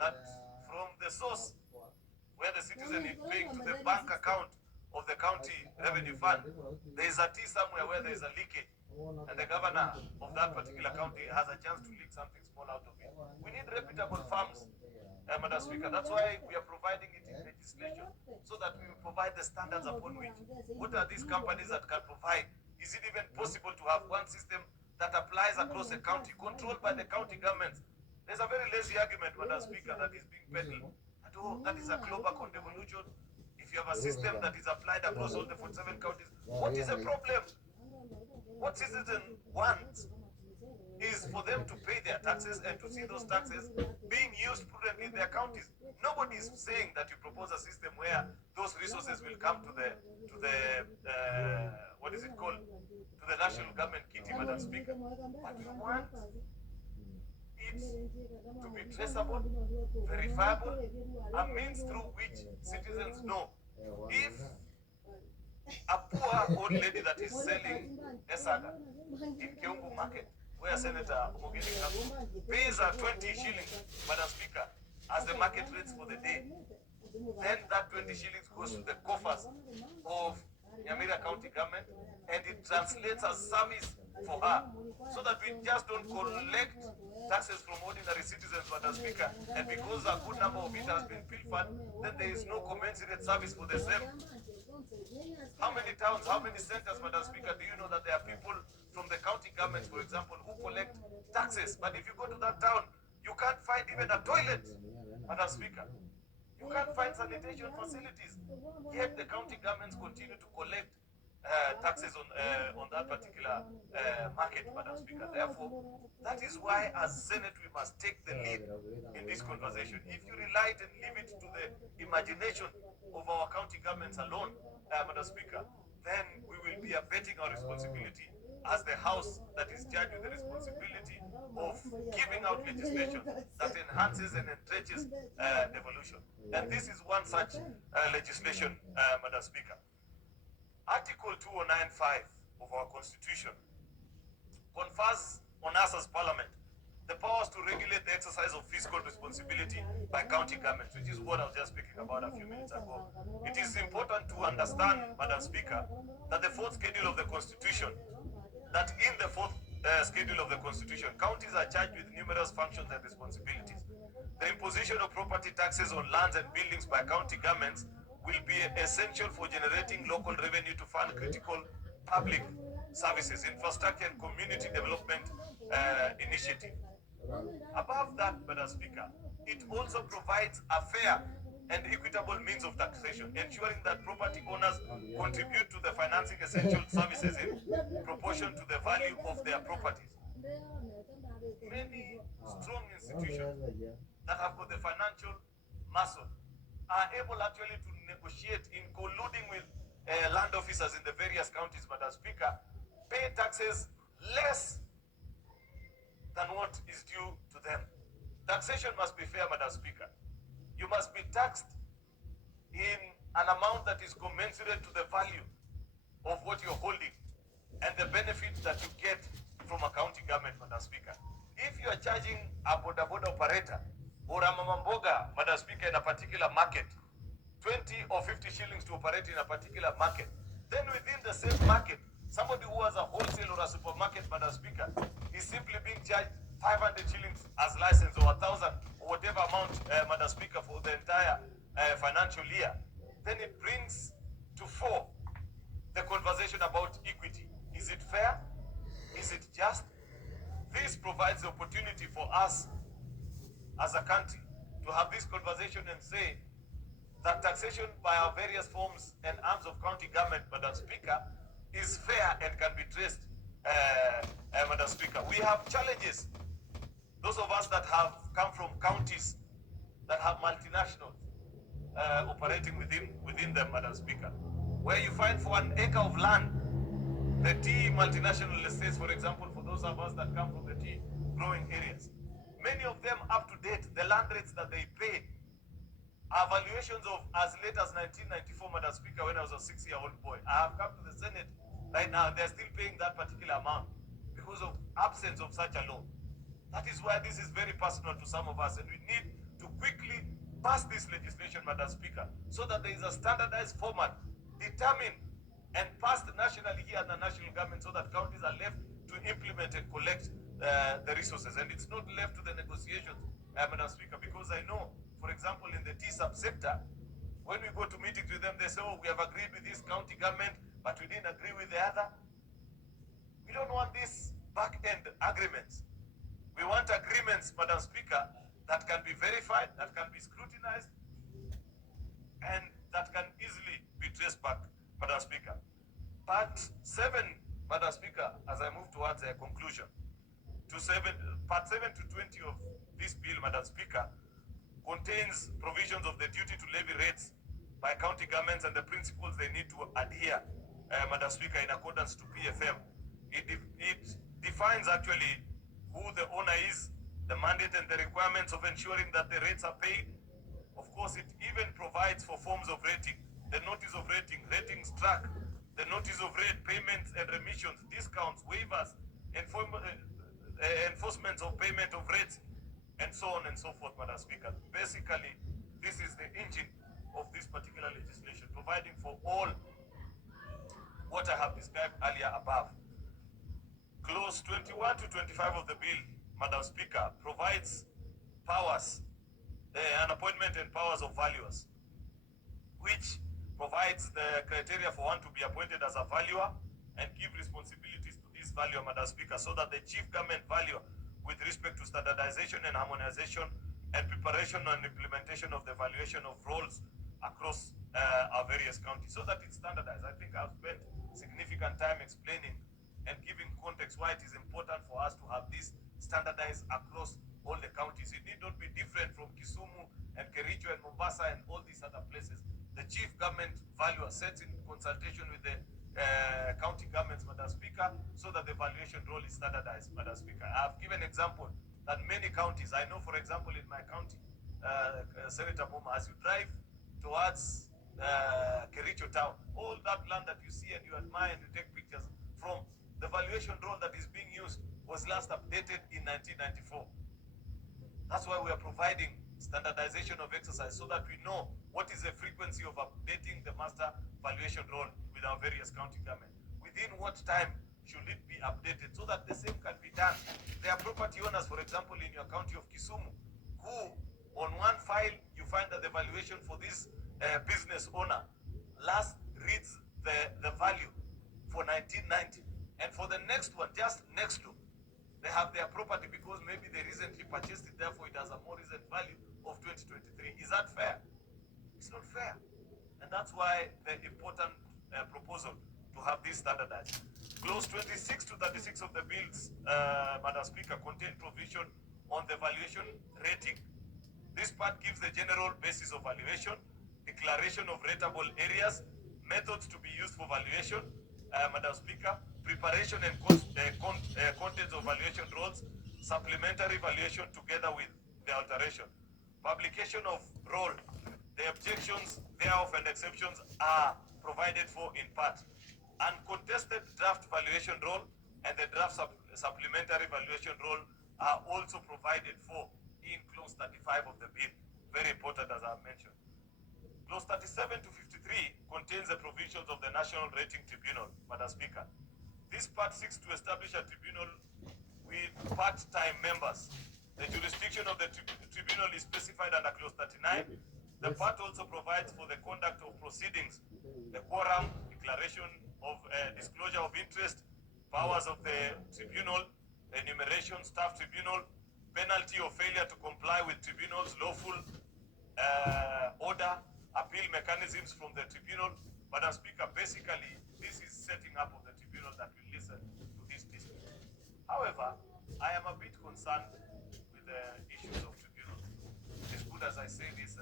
that from the source where the citizen is paying to the bank account of the county revenue fund, there is a T somewhere where there is a leakage, and the governor of that particular county has a chance to leak something small out of it. We need reputable firms, Madam Speaker. That's why we are providing it in legislation, so that we will provide the standards upon which, what are these companies that can provide? Is it even possible to have one system that applies across a county, controlled by the county governments? There's a very lazy argument, Madam Speaker, that is being peddled. That, oh, that is a clawback on devolution. If you have a system that is applied across all the 47 counties, what is the problem? What citizens want is for them to pay their taxes and to see those taxes being used prudently in their counties. Nobody is saying that you propose a system where those resources will come to the what is it called, to the national government kitty, Madam Speaker. But we want it to be traceable, verifiable, a means through which citizens know if a poor old lady that is selling esaga in Keumbu Market, where Senator Mogeni comes from, pays her 20 shillings, Madam Speaker, as the market rates for the day. Then that 20 shillings goes to the coffers of Nyamira County government, and it translates as service for her, so that we just don't collect taxes from ordinary citizens, Madam Speaker, and because a good number of it has been pilfered, then there is no commensurate service for the same. How many towns, how many centers, Madam Speaker, do you know that there are people from the county government, for example, who collect taxes, but if you go to that town, you can't find even a toilet, Madam Speaker. You can't find sanitation facilities. Yet the county governments continue to collect taxes on that particular market, Madam Speaker. Therefore, that is why as Senate we must take the lead in this conversation. If you rely and leave it to the imagination of our county governments alone, Madam Speaker, then we will be abetting our responsibility as the House that is charged with the responsibility of giving out legislation that enhances and entrenches devolution. And this is one such legislation, Madam Speaker. Article 2095 of our Constitution confers on us as Parliament the powers to regulate the exercise of fiscal responsibility by county governments, which is what I was just speaking about a few minutes ago. It is important to understand, Madam Speaker, that the fourth schedule of the Constitution, that in the fourth schedule of the Constitution, counties are charged with numerous functions and responsibilities. The imposition of property taxes on lands and buildings by county governments will be essential for generating local revenue to fund critical public services, infrastructure and community development initiative. Above that, Madam Speaker, it also provides a fair and equitable means of taxation, ensuring that property owners contribute to the financing essential services in proportion to the value of their properties. Many strong institutions that have got the financial muscle are able actually to negotiate in colluding with land officers in the various counties, Madam Speaker, pay taxes less than what is due to them. Taxation must be fair, Madam Speaker. You must be taxed in an amount that is commensurate to the value of what you're holding and the benefit that you get from a county government, Madam Speaker. If you are charging a boda operator or a mama mboga, Madam Speaker, in a particular market, 20 or 50 shillings to operate in a particular market, then within the same market, somebody who has a wholesale or a supermarket, Madam Speaker, is simply being charged 500 shillings as license or 1,000 or whatever amount, Madam Speaker, for the entire financial year. Then it brings to fore the conversation about equity. Is it fair? Is it just? This provides the opportunity for us as a country to have this conversation and say that taxation by our various forms and arms of county government, Madam Speaker, is fair and can be traced, Madam Speaker. We have challenges. Those of us that have come from counties that have multinationals operating within them, Madam Speaker, where you find for an acre of land, the tea multinational estates, for example, for those of us that come from the tea growing areas, many of them up to date, the land rates that they pay are valuations of as late as 1994, Madam Speaker, when I was a 6-year-old boy. I have come to the Senate right now, they're still paying that particular amount because of absence of such a law. That is why this is very personal to some of us, and we need to quickly pass this legislation, Madam Speaker, so that there is a standardized format determined and passed nationally here at the national government, so that counties are left to implement and collect the resources, and it's not left to the negotiations, Madam Speaker, because I know, for example, in the tea subsector, when we go to meetings with them, they say, oh, we have agreed with this county government, but we didn't agree with the other. We don't want these back-end agreements. We want agreements, Madam Speaker, that can be verified, that can be scrutinized, and that can easily be traced back, Madam Speaker. Part 7, Madam Speaker, as I move towards a conclusion, Part 7 to 20 of this bill, Madam Speaker, contains provisions of the duty to levy rates by county governments and the principles they need to adhere, Madam Speaker, in accordance to PFM. It defines actually who the owner is, the mandate and the requirements of ensuring that the rates are paid. Of course, it even provides for forms of rating, the notice of rating, ratings track, the notice of rate, payments and remissions, discounts, waivers, enforcement of payment of rates, and so on and so forth, Madam Speaker. Basically, this is the engine of this particular legislation, providing for all what I have described earlier above. Clause 21 to 25 of the bill, Madam Speaker, provides powers, an appointment and powers of valuers, which provides the criteria for one to be appointed as a valuer and give responsibilities to this valuer, Madam Speaker, so that the chief government valuer, with respect to standardization and harmonization and preparation and implementation of the valuation of roles across our various counties, so that it's standardized. I think I've spent significant time explaining and giving context why it is important for us to have this standardized across all the counties. It need not be different from Kisumu and Kericho and Mombasa and all these other places. The chief government valuer sets in consultation with the county governments, Madam Speaker, so that the valuation role is standardized, Madam Speaker. I have given example that many counties, I know, for example, in my county, Senator Moma, as you drive towards Kericho town, all that land that you see and you admire and you take pictures from, the valuation role that is being used was last updated in 1994. That's why we are providing standardization of exercise, so that we know what is the frequency of updating the master valuation role with our various county government. Within what time should it be updated, so that the same can be done. There are property owners, for example, in your county of Kisumu, who on one file you find that the valuation for this business owner last reads the value for 19 have this standardized. Clause 26 to 36 of the bills, Madam Speaker, contain provision on the valuation rating. This part gives the general basis of valuation, declaration of rateable areas, methods to be used for valuation, Madam Speaker, preparation and contents of valuation roles, supplementary valuation together with the alteration, publication of role. The objections thereof and exceptions are provided for in part. Uncontested draft valuation role and the draft supplementary valuation role are also provided for in clause 35 of the bill. Very important, as I mentioned. Clause 37 to 53 contains the provisions of the National Rating Tribunal, Madam Speaker. This part seeks to establish a tribunal with part-time members. The jurisdiction of the tribunal is specified under clause 39. The part also provides for the conduct of proceedings, the quorum, declaration of disclosure of interest, powers of the tribunal, enumeration, staff tribunal, penalty of failure to comply with tribunal's lawful order, appeal mechanisms from the tribunal. Madam Speaker, basically, this is setting up of the tribunal that will listen to this dispute. However, I am a bit concerned with the issues of tribunals. As good as I say this,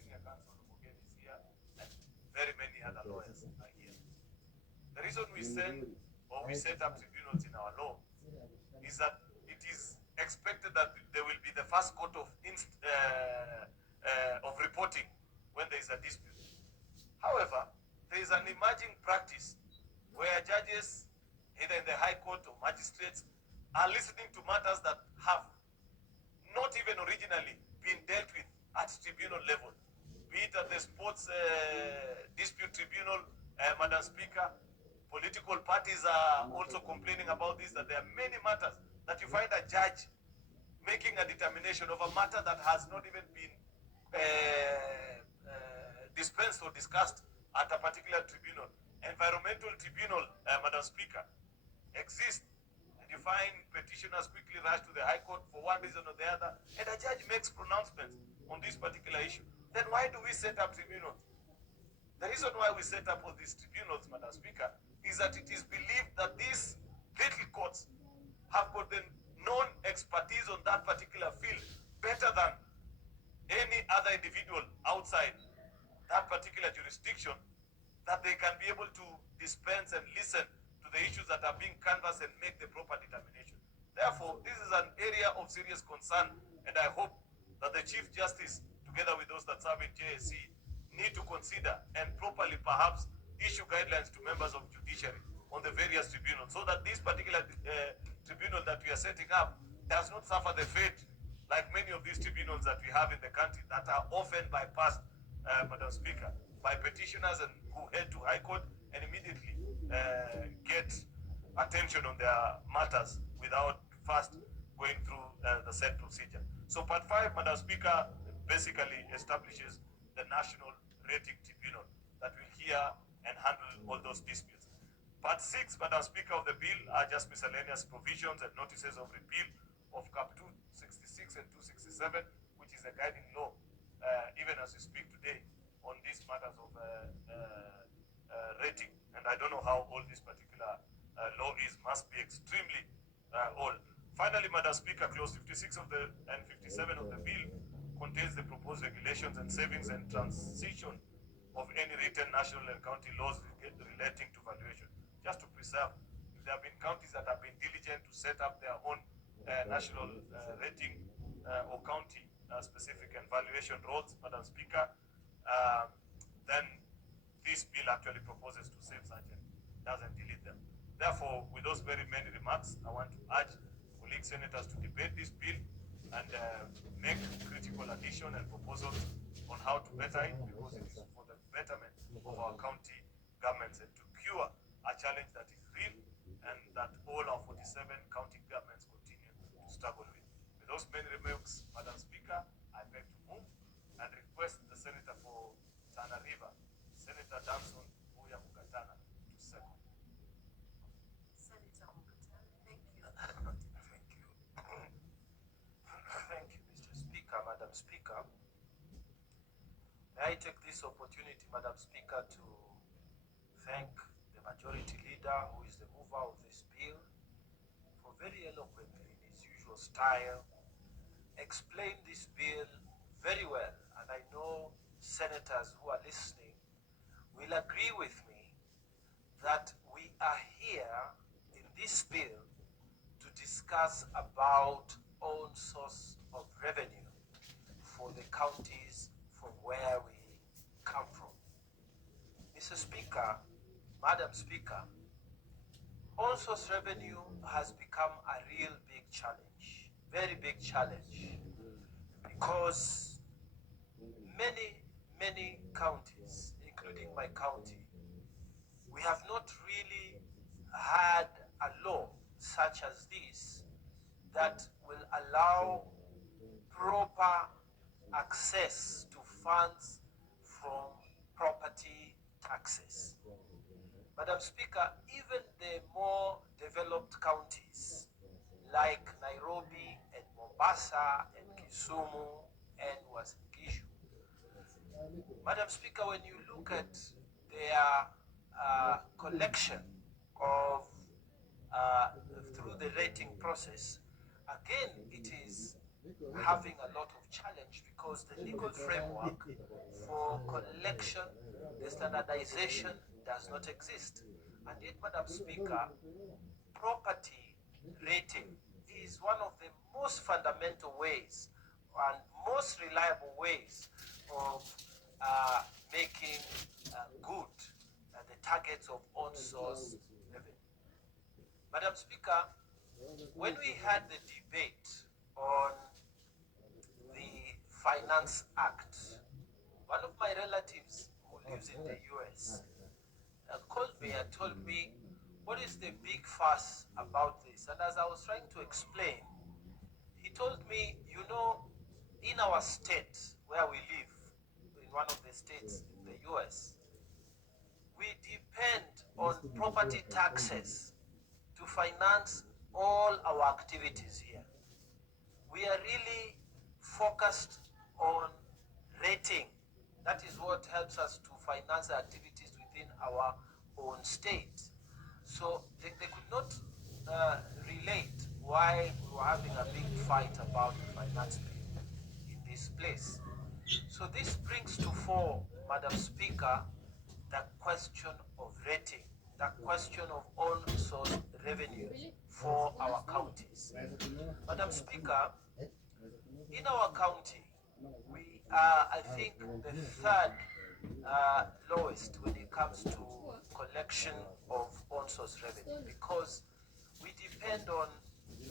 Senior Counsel Mugen is here, and very many other lawyers are here. The reason we set up tribunals in our law is that it is expected that there will be the first court of reporting when there is a dispute. However, there is an emerging practice where judges, either in the High Court or magistrates, are listening to matters that have not even originally been dealt with at tribunal level, be it at the sports dispute tribunal, Madam Speaker. Political parties are also complaining about this, that there are many matters that you find a judge making a determination of a matter that has not even been dispensed or discussed at a particular tribunal. Environmental tribunal, Madam Speaker, exists, and you find petitioners quickly rush to the High Court for one reason or the other, and a judge makes pronouncements on this particular issue. Then why do we set up tribunals? The reason why we set up all these tribunals, Madam Speaker, is that it is believed that these little courts have got the known expertise on that particular field better than any other individual outside that particular jurisdiction, that they can be able to dispense and listen to the issues that are being canvassed and make the proper determination. Therefore, this is an area of serious concern, and I hope that the Chief Justice, together with those that serve in JSC, need to consider and properly perhaps issue guidelines to members of judiciary on the various tribunals, so that this particular tribunal that we are setting up does not suffer the fate like many of these tribunals that we have in the country that are often bypassed, Madam Speaker, by petitioners and who head to High Court and immediately get attention on their matters without first going through the said procedure. So Part 5, Madam Speaker, basically establishes the National Rating Tribunal that will hear and handle all those disputes. Part 6, Madam Speaker, of the bill are just miscellaneous provisions and notices of repeal of Cap 266 and 267, which is a guiding law, even as we speak today, on these matters of rating. And I don't know how old this particular law is, must be extremely old. Finally, Madam Speaker, Clause 56 of and 57 of the bill contains the proposed regulations and savings and transition of any written national and county laws relating to valuation, just to preserve. If there have been counties that have been diligent to set up their own national rating or county specific and valuation roles, Madam Speaker, then this bill actually proposes to save such and doesn't delete them. Therefore, with those very many remarks, I want to urge colleague senators to debate this bill and make critical addition and proposals on how to better it, because it is for the betterment of our county governments and to cure a challenge that is real and that all our 47 county governments continue to struggle with. With those many remarks, Madam Speaker, I beg to move and request the Senator for Tana River, Senator Danson Buya Mukatana, to second. Senator Mukatana, thank you. Thank you. Thank you, Mr. Speaker. Madam Speaker, may I take this opportunity, Madam Speaker, to thank the majority leader, who is the mover of this bill, for very eloquently, in his usual style, explained this bill very well. And I know senators who are listening will agree with me that we are here in this bill to discuss about own source of revenue for the counties from where we come from. Mr. Speaker, Madam Speaker, own source revenue has become a real big challenge, very big challenge, because many counties, including my county, we have not really had a law such as this that will allow proper access to funds from property taxes. Madam Speaker, even the more developed counties like Nairobi and Mombasa and Kisumu and Uasin Gishu, Madam Speaker, when you look at their collection of through the rating process, again, it is having a lot of challenge because the legal framework for collection, the standardization does not exist. And yet, Madam Speaker, property rating is one of the most fundamental ways and most reliable ways of making good the targets of own source revenue. Madam Speaker, when we had the debate on the Finance Act, one of my relatives who lives in the US called me and told me, what is the big fuss about this? And as I was trying to explain, he told me, you know, in our state where we live, in one of the states in the US, we depend on property taxes to finance all our activities here. We are really focused on rating. That is what helps us to finance activities within our own state. So they could not relate why we were having a big fight about the finance bill in this place. So this brings to fore, Madam Speaker, the question of rating, the question of own source revenue for our counties. Madam Speaker, in our county, we are, I think, the third lowest when it comes to collection of own source revenue, because we depend on,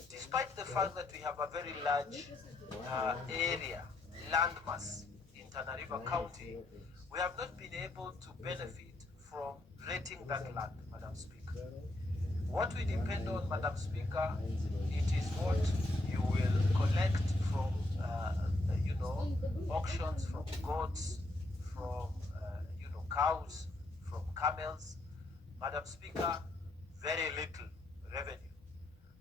despite the fact that we have a very large area, landmass in Tana River County, we have not been able to benefit from rating that land, Madam Speaker. What we depend on, Madam Speaker, it is what you will collect from, auctions, from goats, from, cows, from camels. Madam Speaker, very little revenue.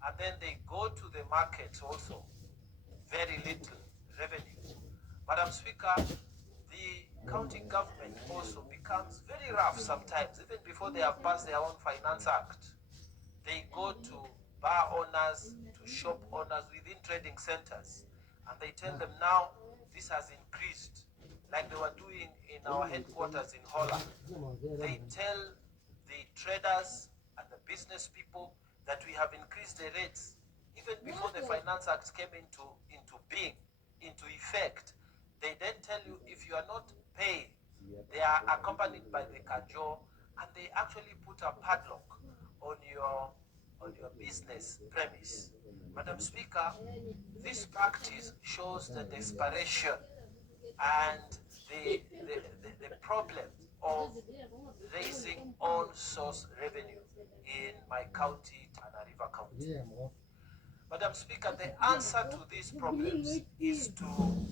And then they go to the markets also, very little revenue. Madam Speaker, the county government also becomes very rough sometimes, even before they have passed their own Finance Act. They go to bar owners, to shop owners within trading centers, and they tell them now this has increased, like they were doing in our headquarters in Holland. They tell the traders and the business people that we have increased the rates even before the Finance Act came into being, into effect. They then tell you if you are not paying, they are accompanied by the cajole, and they actually put a padlock on your business premise. Madam Speaker, this practice shows the desperation and the problem of raising own source revenue in my county, Tana River County. Madam Speaker, the answer to these problems is to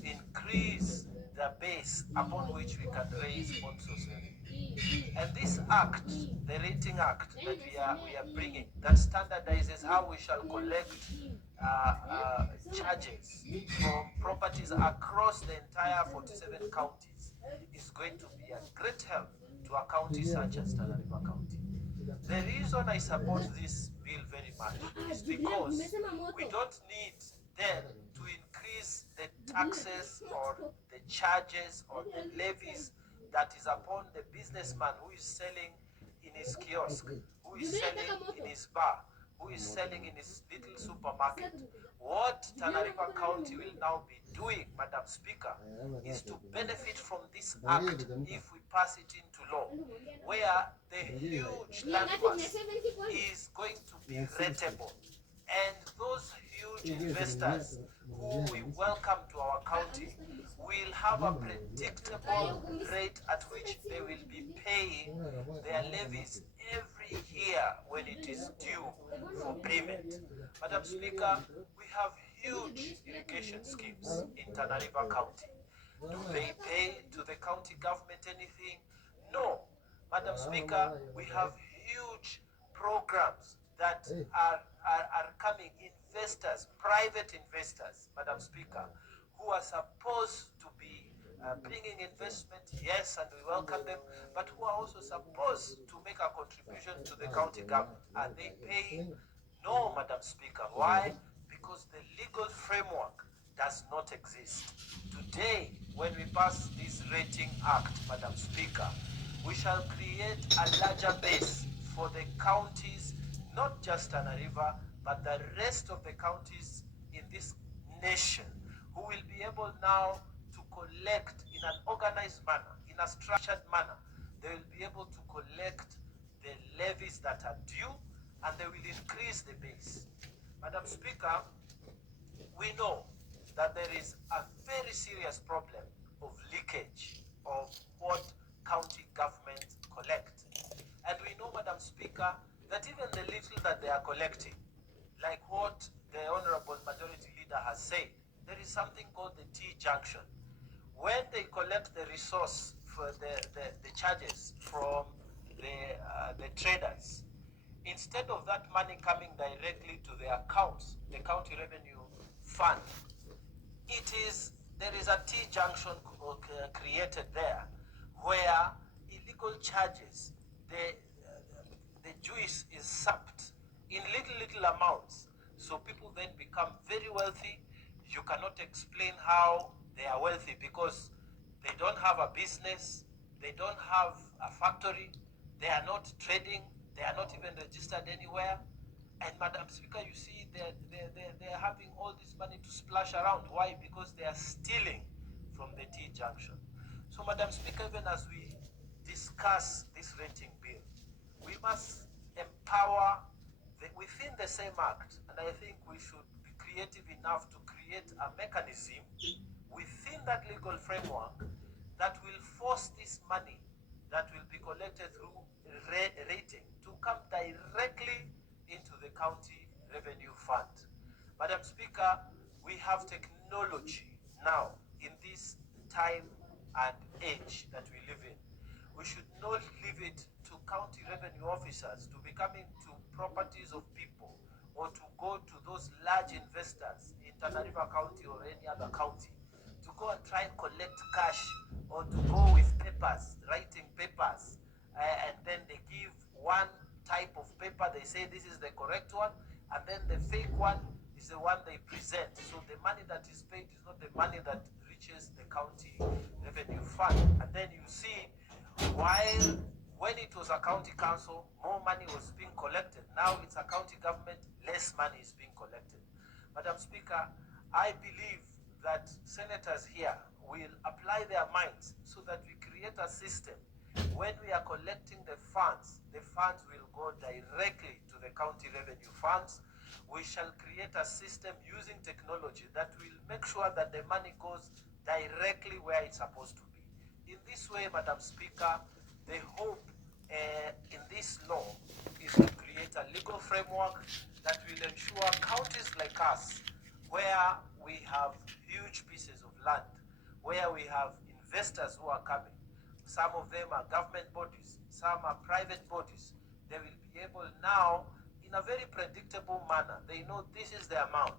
increase the base upon which we can raise own source revenue. And this act, the Rating Act that we are bringing, that standardizes how we shall collect charges from properties across the entire 47 counties, is going to be a great help to a county such as Tana River County. The reason I support this bill very much is because we don't need then to increase the taxes or the charges or the levies that is upon the businessman who is selling in his kiosk, who is selling in his bar, who is selling in his little supermarket. What Tana River County will now be doing, Madam Speaker, is to benefit from this act if we pass it into law, where the huge landmass is going to be rateable. And those huge investors who we welcome to our county will have a predictable rate at which they will be paying their levies every year when it is due for payment. Madam Speaker, we have huge irrigation schemes in Tana River County. Do they pay to the county government anything? No. Madam Speaker, we have huge programs that are coming, investors, private investors, Madam Speaker, who are supposed to be bringing investment, yes, and we welcome them, but who are also supposed to make a contribution to the county government. Are they paying? No, Madam Speaker. Why? Because the legal framework does not exist. Today, when we pass this rating act, Madam Speaker, we shall create a larger base for the counties, not just Tana River, but the rest of the counties in this nation, who will be able now to collect in an organized manner, in a structured manner. They will be able to collect the levies that are due, and they will increase the base. Madam Speaker, we know that there is a very serious problem of leakage of what county governments collect. And we know, Madam Speaker, that even the little that they are collecting, like what the Honorable Majority Leader has said, there is something called the T-junction. When they collect the resource for the charges from the traders, instead of that money coming directly to their accounts, the county revenue fund, there is a T-junction created there where illegal charges, the juice is sapped in little amounts. So people then become very wealthy. You cannot explain how they are wealthy because they don't have a business, they don't have a factory, they are not trading, they are not even registered anywhere. And Madam Speaker, you see, they're having all this money to splash around. Why? Because they are stealing from the T-junction. So Madam Speaker, even as we discuss this rating bill, we must empower within the same act, and I think we should be creative enough to create a mechanism within that legal framework that will force this money that will be collected through rating to come directly into the county revenue fund. Madam Speaker, we have technology now in this time and age that we live in. We should not leave it to county revenue officers to be coming to properties of people or to go to those large investors in Tana River County or any other county to go and try and collect cash, or to go with papers, writing papers, and then they give one type of paper, they say this is the correct one, and then the fake one is the one they present. So the money that is paid is not the money that reaches the county revenue fund. And then you see, while when it was a county council, more money was being collected. Now it's a county government, less money is being collected. Madam Speaker, I believe that senators here will apply their minds so that we create a system. When we are collecting the funds will go directly to the county revenue funds. We shall create a system using technology that will make sure that the money goes directly where it's supposed to be. In this way, Madam Speaker, the hope in this law is to create a legal framework that will ensure counties like us, where we have huge pieces of land, where we have investors who are coming. Some of them are government bodies, some are private bodies. They will be able now, in a very predictable manner, they know this is the amount,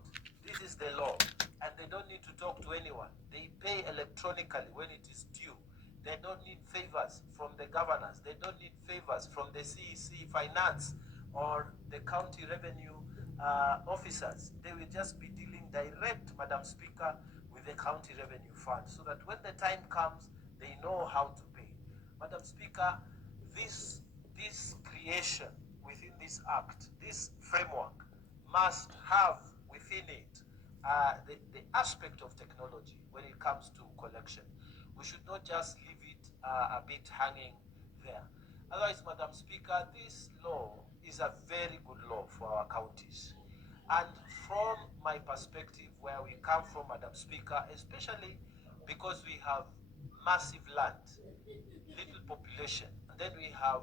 this is the law, and they don't need to talk to anyone. They pay electronically when it is due. They don't need favors from the governors. They don't need favors from the CEC finance or the county revenue officers. They will just be dealing direct, Madam Speaker, with the county revenue fund, so that when the time comes, they know how to pay. Madam Speaker, this creation within this act, this framework, must have within it the aspect of technology when it comes to collection. We should not just leave it a bit hanging there. Otherwise, Madam Speaker, this law is a very good law for our counties. And from my perspective, where we come from, Madam Speaker, especially because we have massive land, little population, and then we have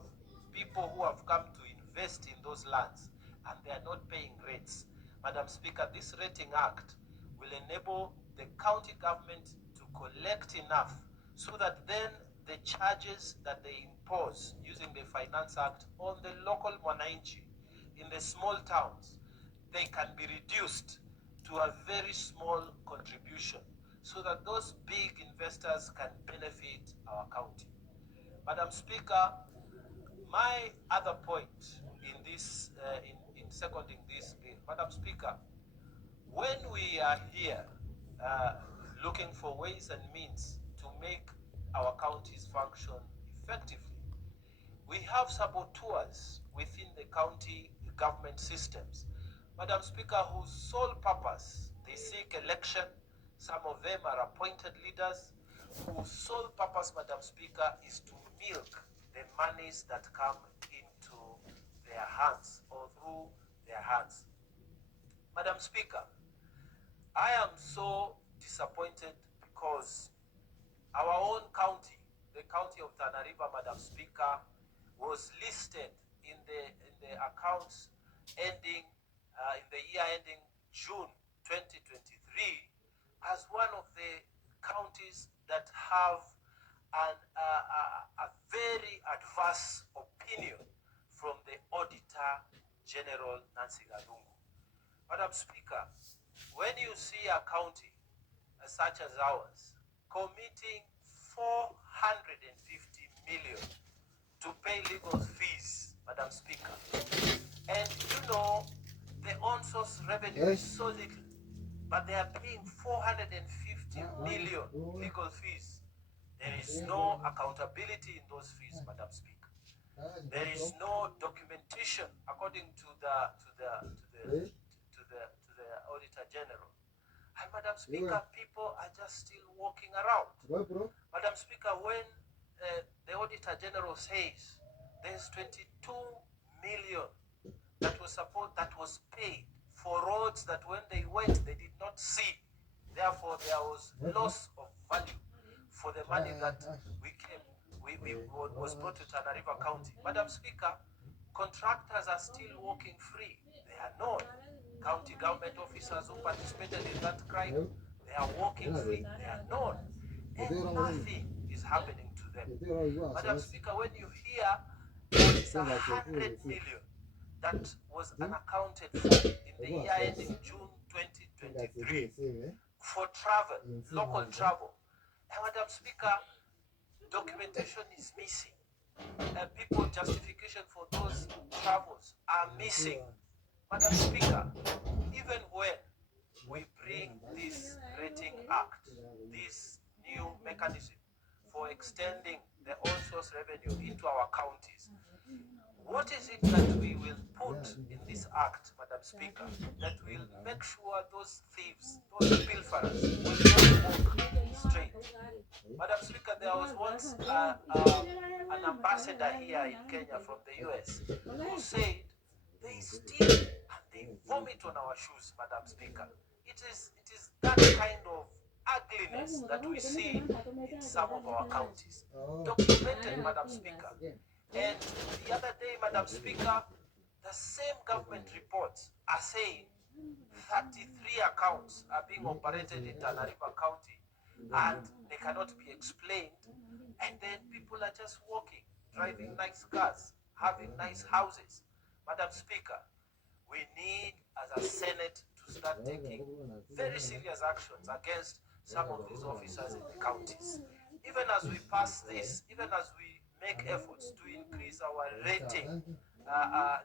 people who have come to invest in those lands and they are not paying rates. Madam Speaker, this rating act will enable the county government to collect enough so that then the charges that they impose using the Finance Act on the local Mwananchi in the small towns, they can be reduced to a very small contribution so that those big investors can benefit our county. Madam Speaker, my other point in this, in seconding this bill, Madam Speaker, when we are here looking for ways and means to make our counties function effectively, we have saboteurs within the county government systems, Madam Speaker, whose sole purpose, they seek election. Some of them are appointed leaders whose sole purpose, Madam Speaker, is to milk the monies that come into their hands or through their hands. Madam Speaker, I am so disappointed because our own county, the county of Tana River, Madam Speaker, was listed in the accounts ending in the year ending June 2023 as one of the counties that have a very adverse opinion from the Auditor General Nancy Galungu. Madam Speaker, when you see a county such as ours committing 450 million to pay legal fees, Madam Speaker, and you know the on-source revenue is so little, but they are paying 450 million legal fees. There is no accountability in those fees, Madam Speaker. There is no documentation according to the Auditor General. And Madam Speaker, people are just still walking around. Madam Speaker, when the Auditor General says there's 22 million that was paid for roads that when they went they did not see, therefore there was loss of value for the money that was brought to Tana River County. Madam Speaker, contractors are still walking free. They are known. County government officers who participated in that crime, they are walking free. They are known. And nothing is happening to them. Madam Speaker, when you hear there is 100 million that was unaccounted for in the year ending June 2023 for travel, local travel, and Madam Speaker, documentation is missing. People justification for those travels are missing. Madam Speaker, even when we bring this rating act, this new mechanism for extending the on-source revenue into our counties, what is it that we will put in this act, Madam Speaker, that will make sure those thieves, those pilferers will not walk straight? Madam Speaker, there was once an ambassador here in Kenya from the US who said they steal and they vomit on our shoes, Madam Speaker. It is that kind of ugliness that we see in some of our counties. Documented, Madam Speaker. And the other day, Madam Speaker, the same government reports are saying 33 accounts are being operated in Tana River County and they cannot be explained. And then people are just walking, driving nice cars, having nice houses. Madam Speaker, we need as a Senate to start taking very serious actions against some of these officers in the counties. even as we pass this, even as we make efforts to increase our rating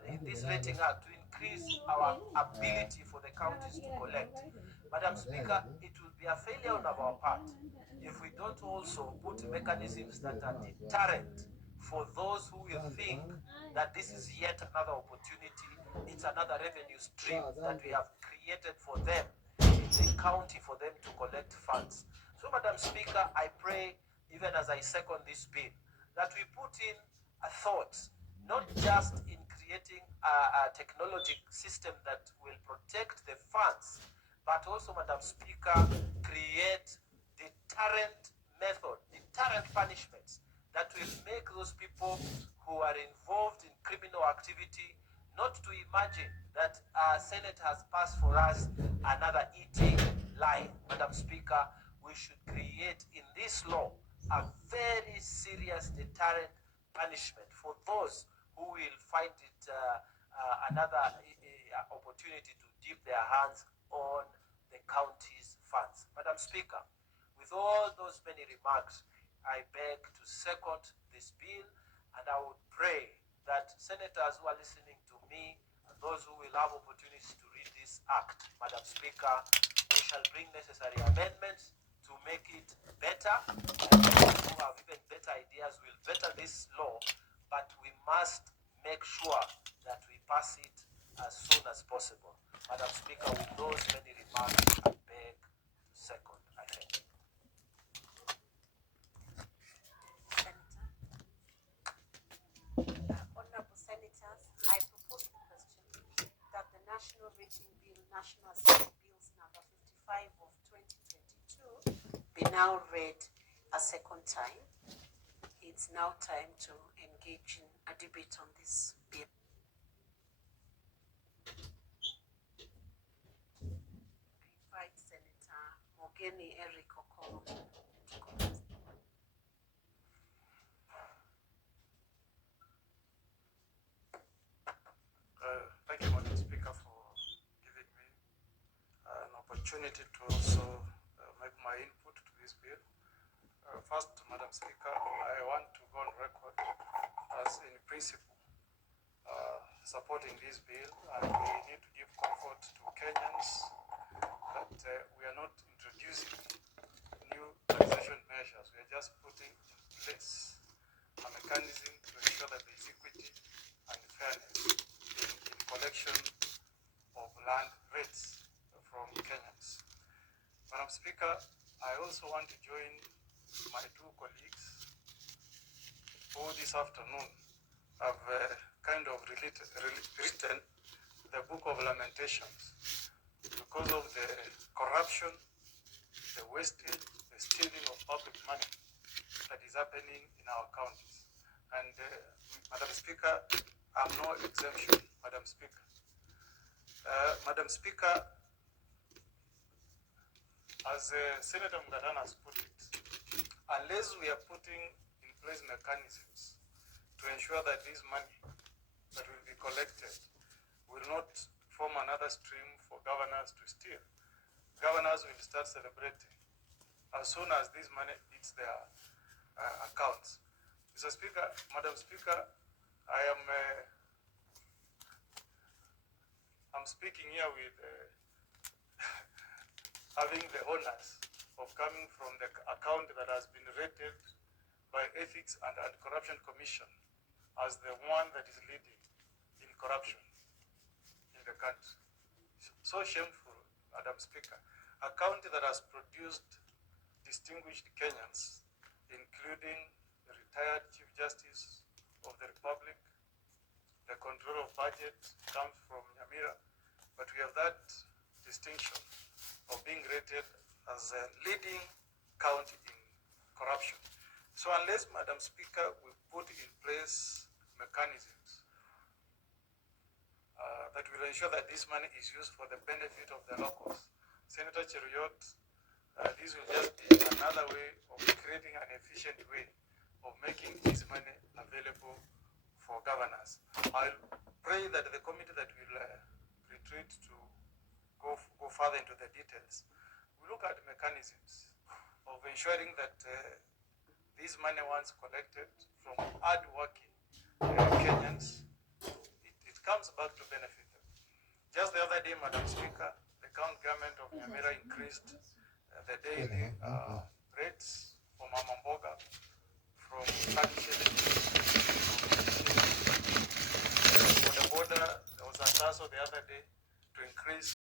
in this rating act, to increase our ability for the counties to collect, Madam Speaker, it will be a failure on our part if we don't also put mechanisms that are deterrent for those who will think that this is yet another opportunity, it's another revenue stream that we have created for them in the county for them to collect funds. So, Madam Speaker, I pray, even as I second this bill, that we put in a thought, not just in creating a technology system that will protect the funds, but also, Madam Speaker, create deterrent method, deterrent punishments that will make those people who are involved in criminal activity not to imagine that Senate has passed for us another eating line. Madam Speaker, we should create in this law a very serious deterrent punishment for those who will find it another opportunity to dip their hands on the county's funds. Madam Speaker, with all those many remarks, I beg to second this bill, and I would pray that senators who are listening to me and those who will have opportunities to read this act, Madam Speaker, we shall bring necessary amendments to make it better, and those who have even better ideas will better this law, but we must make sure that we pass it as soon as possible. Madam Speaker, with those many remarks, I beg to second. I thank you. Honorable Senators, I propose the question that the National Rating Bill, National Assembly Bills number 55 of 2022 be now read a second time. It's now time to engage in a debate on this bill. I invite Senator Mogeni Eric Okoro to commence. Thank you, Madam Speaker, for giving me an opportunity to also make my input to this bill. First, Madam Speaker, I want to go on record as in principle supporting this bill, and we need to give comfort to Kenyans that we are not introducing new taxation measures. We are just putting in place a mechanism to ensure that there is equity and fairness in collection of land rates from Kenyans. Madam Speaker, I also want to join my two colleagues who this afternoon have kind of written the Book of Lamentations because of the corruption, the wastage, the stealing of public money that is happening in our counties. And Madam Speaker, I'm no exemption, Madam Speaker. Madam Speaker, as Senator Mgatana has put it, unless we are putting in place mechanisms to ensure that this money that will be collected will not form another stream for governors to steal, governors will start celebrating as soon as this money hits their accounts. Mr. Speaker, Madam Speaker, I'm speaking here with having the honors of coming from the account that has been rated by Ethics and Anti-Corruption Commission as the one that is leading in corruption in the country. So shameful, Madam Speaker. A county that has produced distinguished Kenyans, including the retired Chief Justice of the Republic. The control of budget comes from Nyamira, but we have that distinction of being rated as a leading county in corruption. So unless, Madam Speaker, we put in place mechanisms that will ensure that this money is used for the benefit of the locals, Senator Cheruiyot, this will just be another way of creating an efficient way of making this money available for governors. I'll pray that the committee that will retreat to go further into the details, we look at mechanisms of ensuring that This money once collected from hard-working Kenyans, it comes back to benefit them. Just the other day, Madam Speaker, the county government of Nyamira increased the daily rates for Mama Mboga from 30 shillings to 50 shillings. For the border, there was a tussle the other day to increase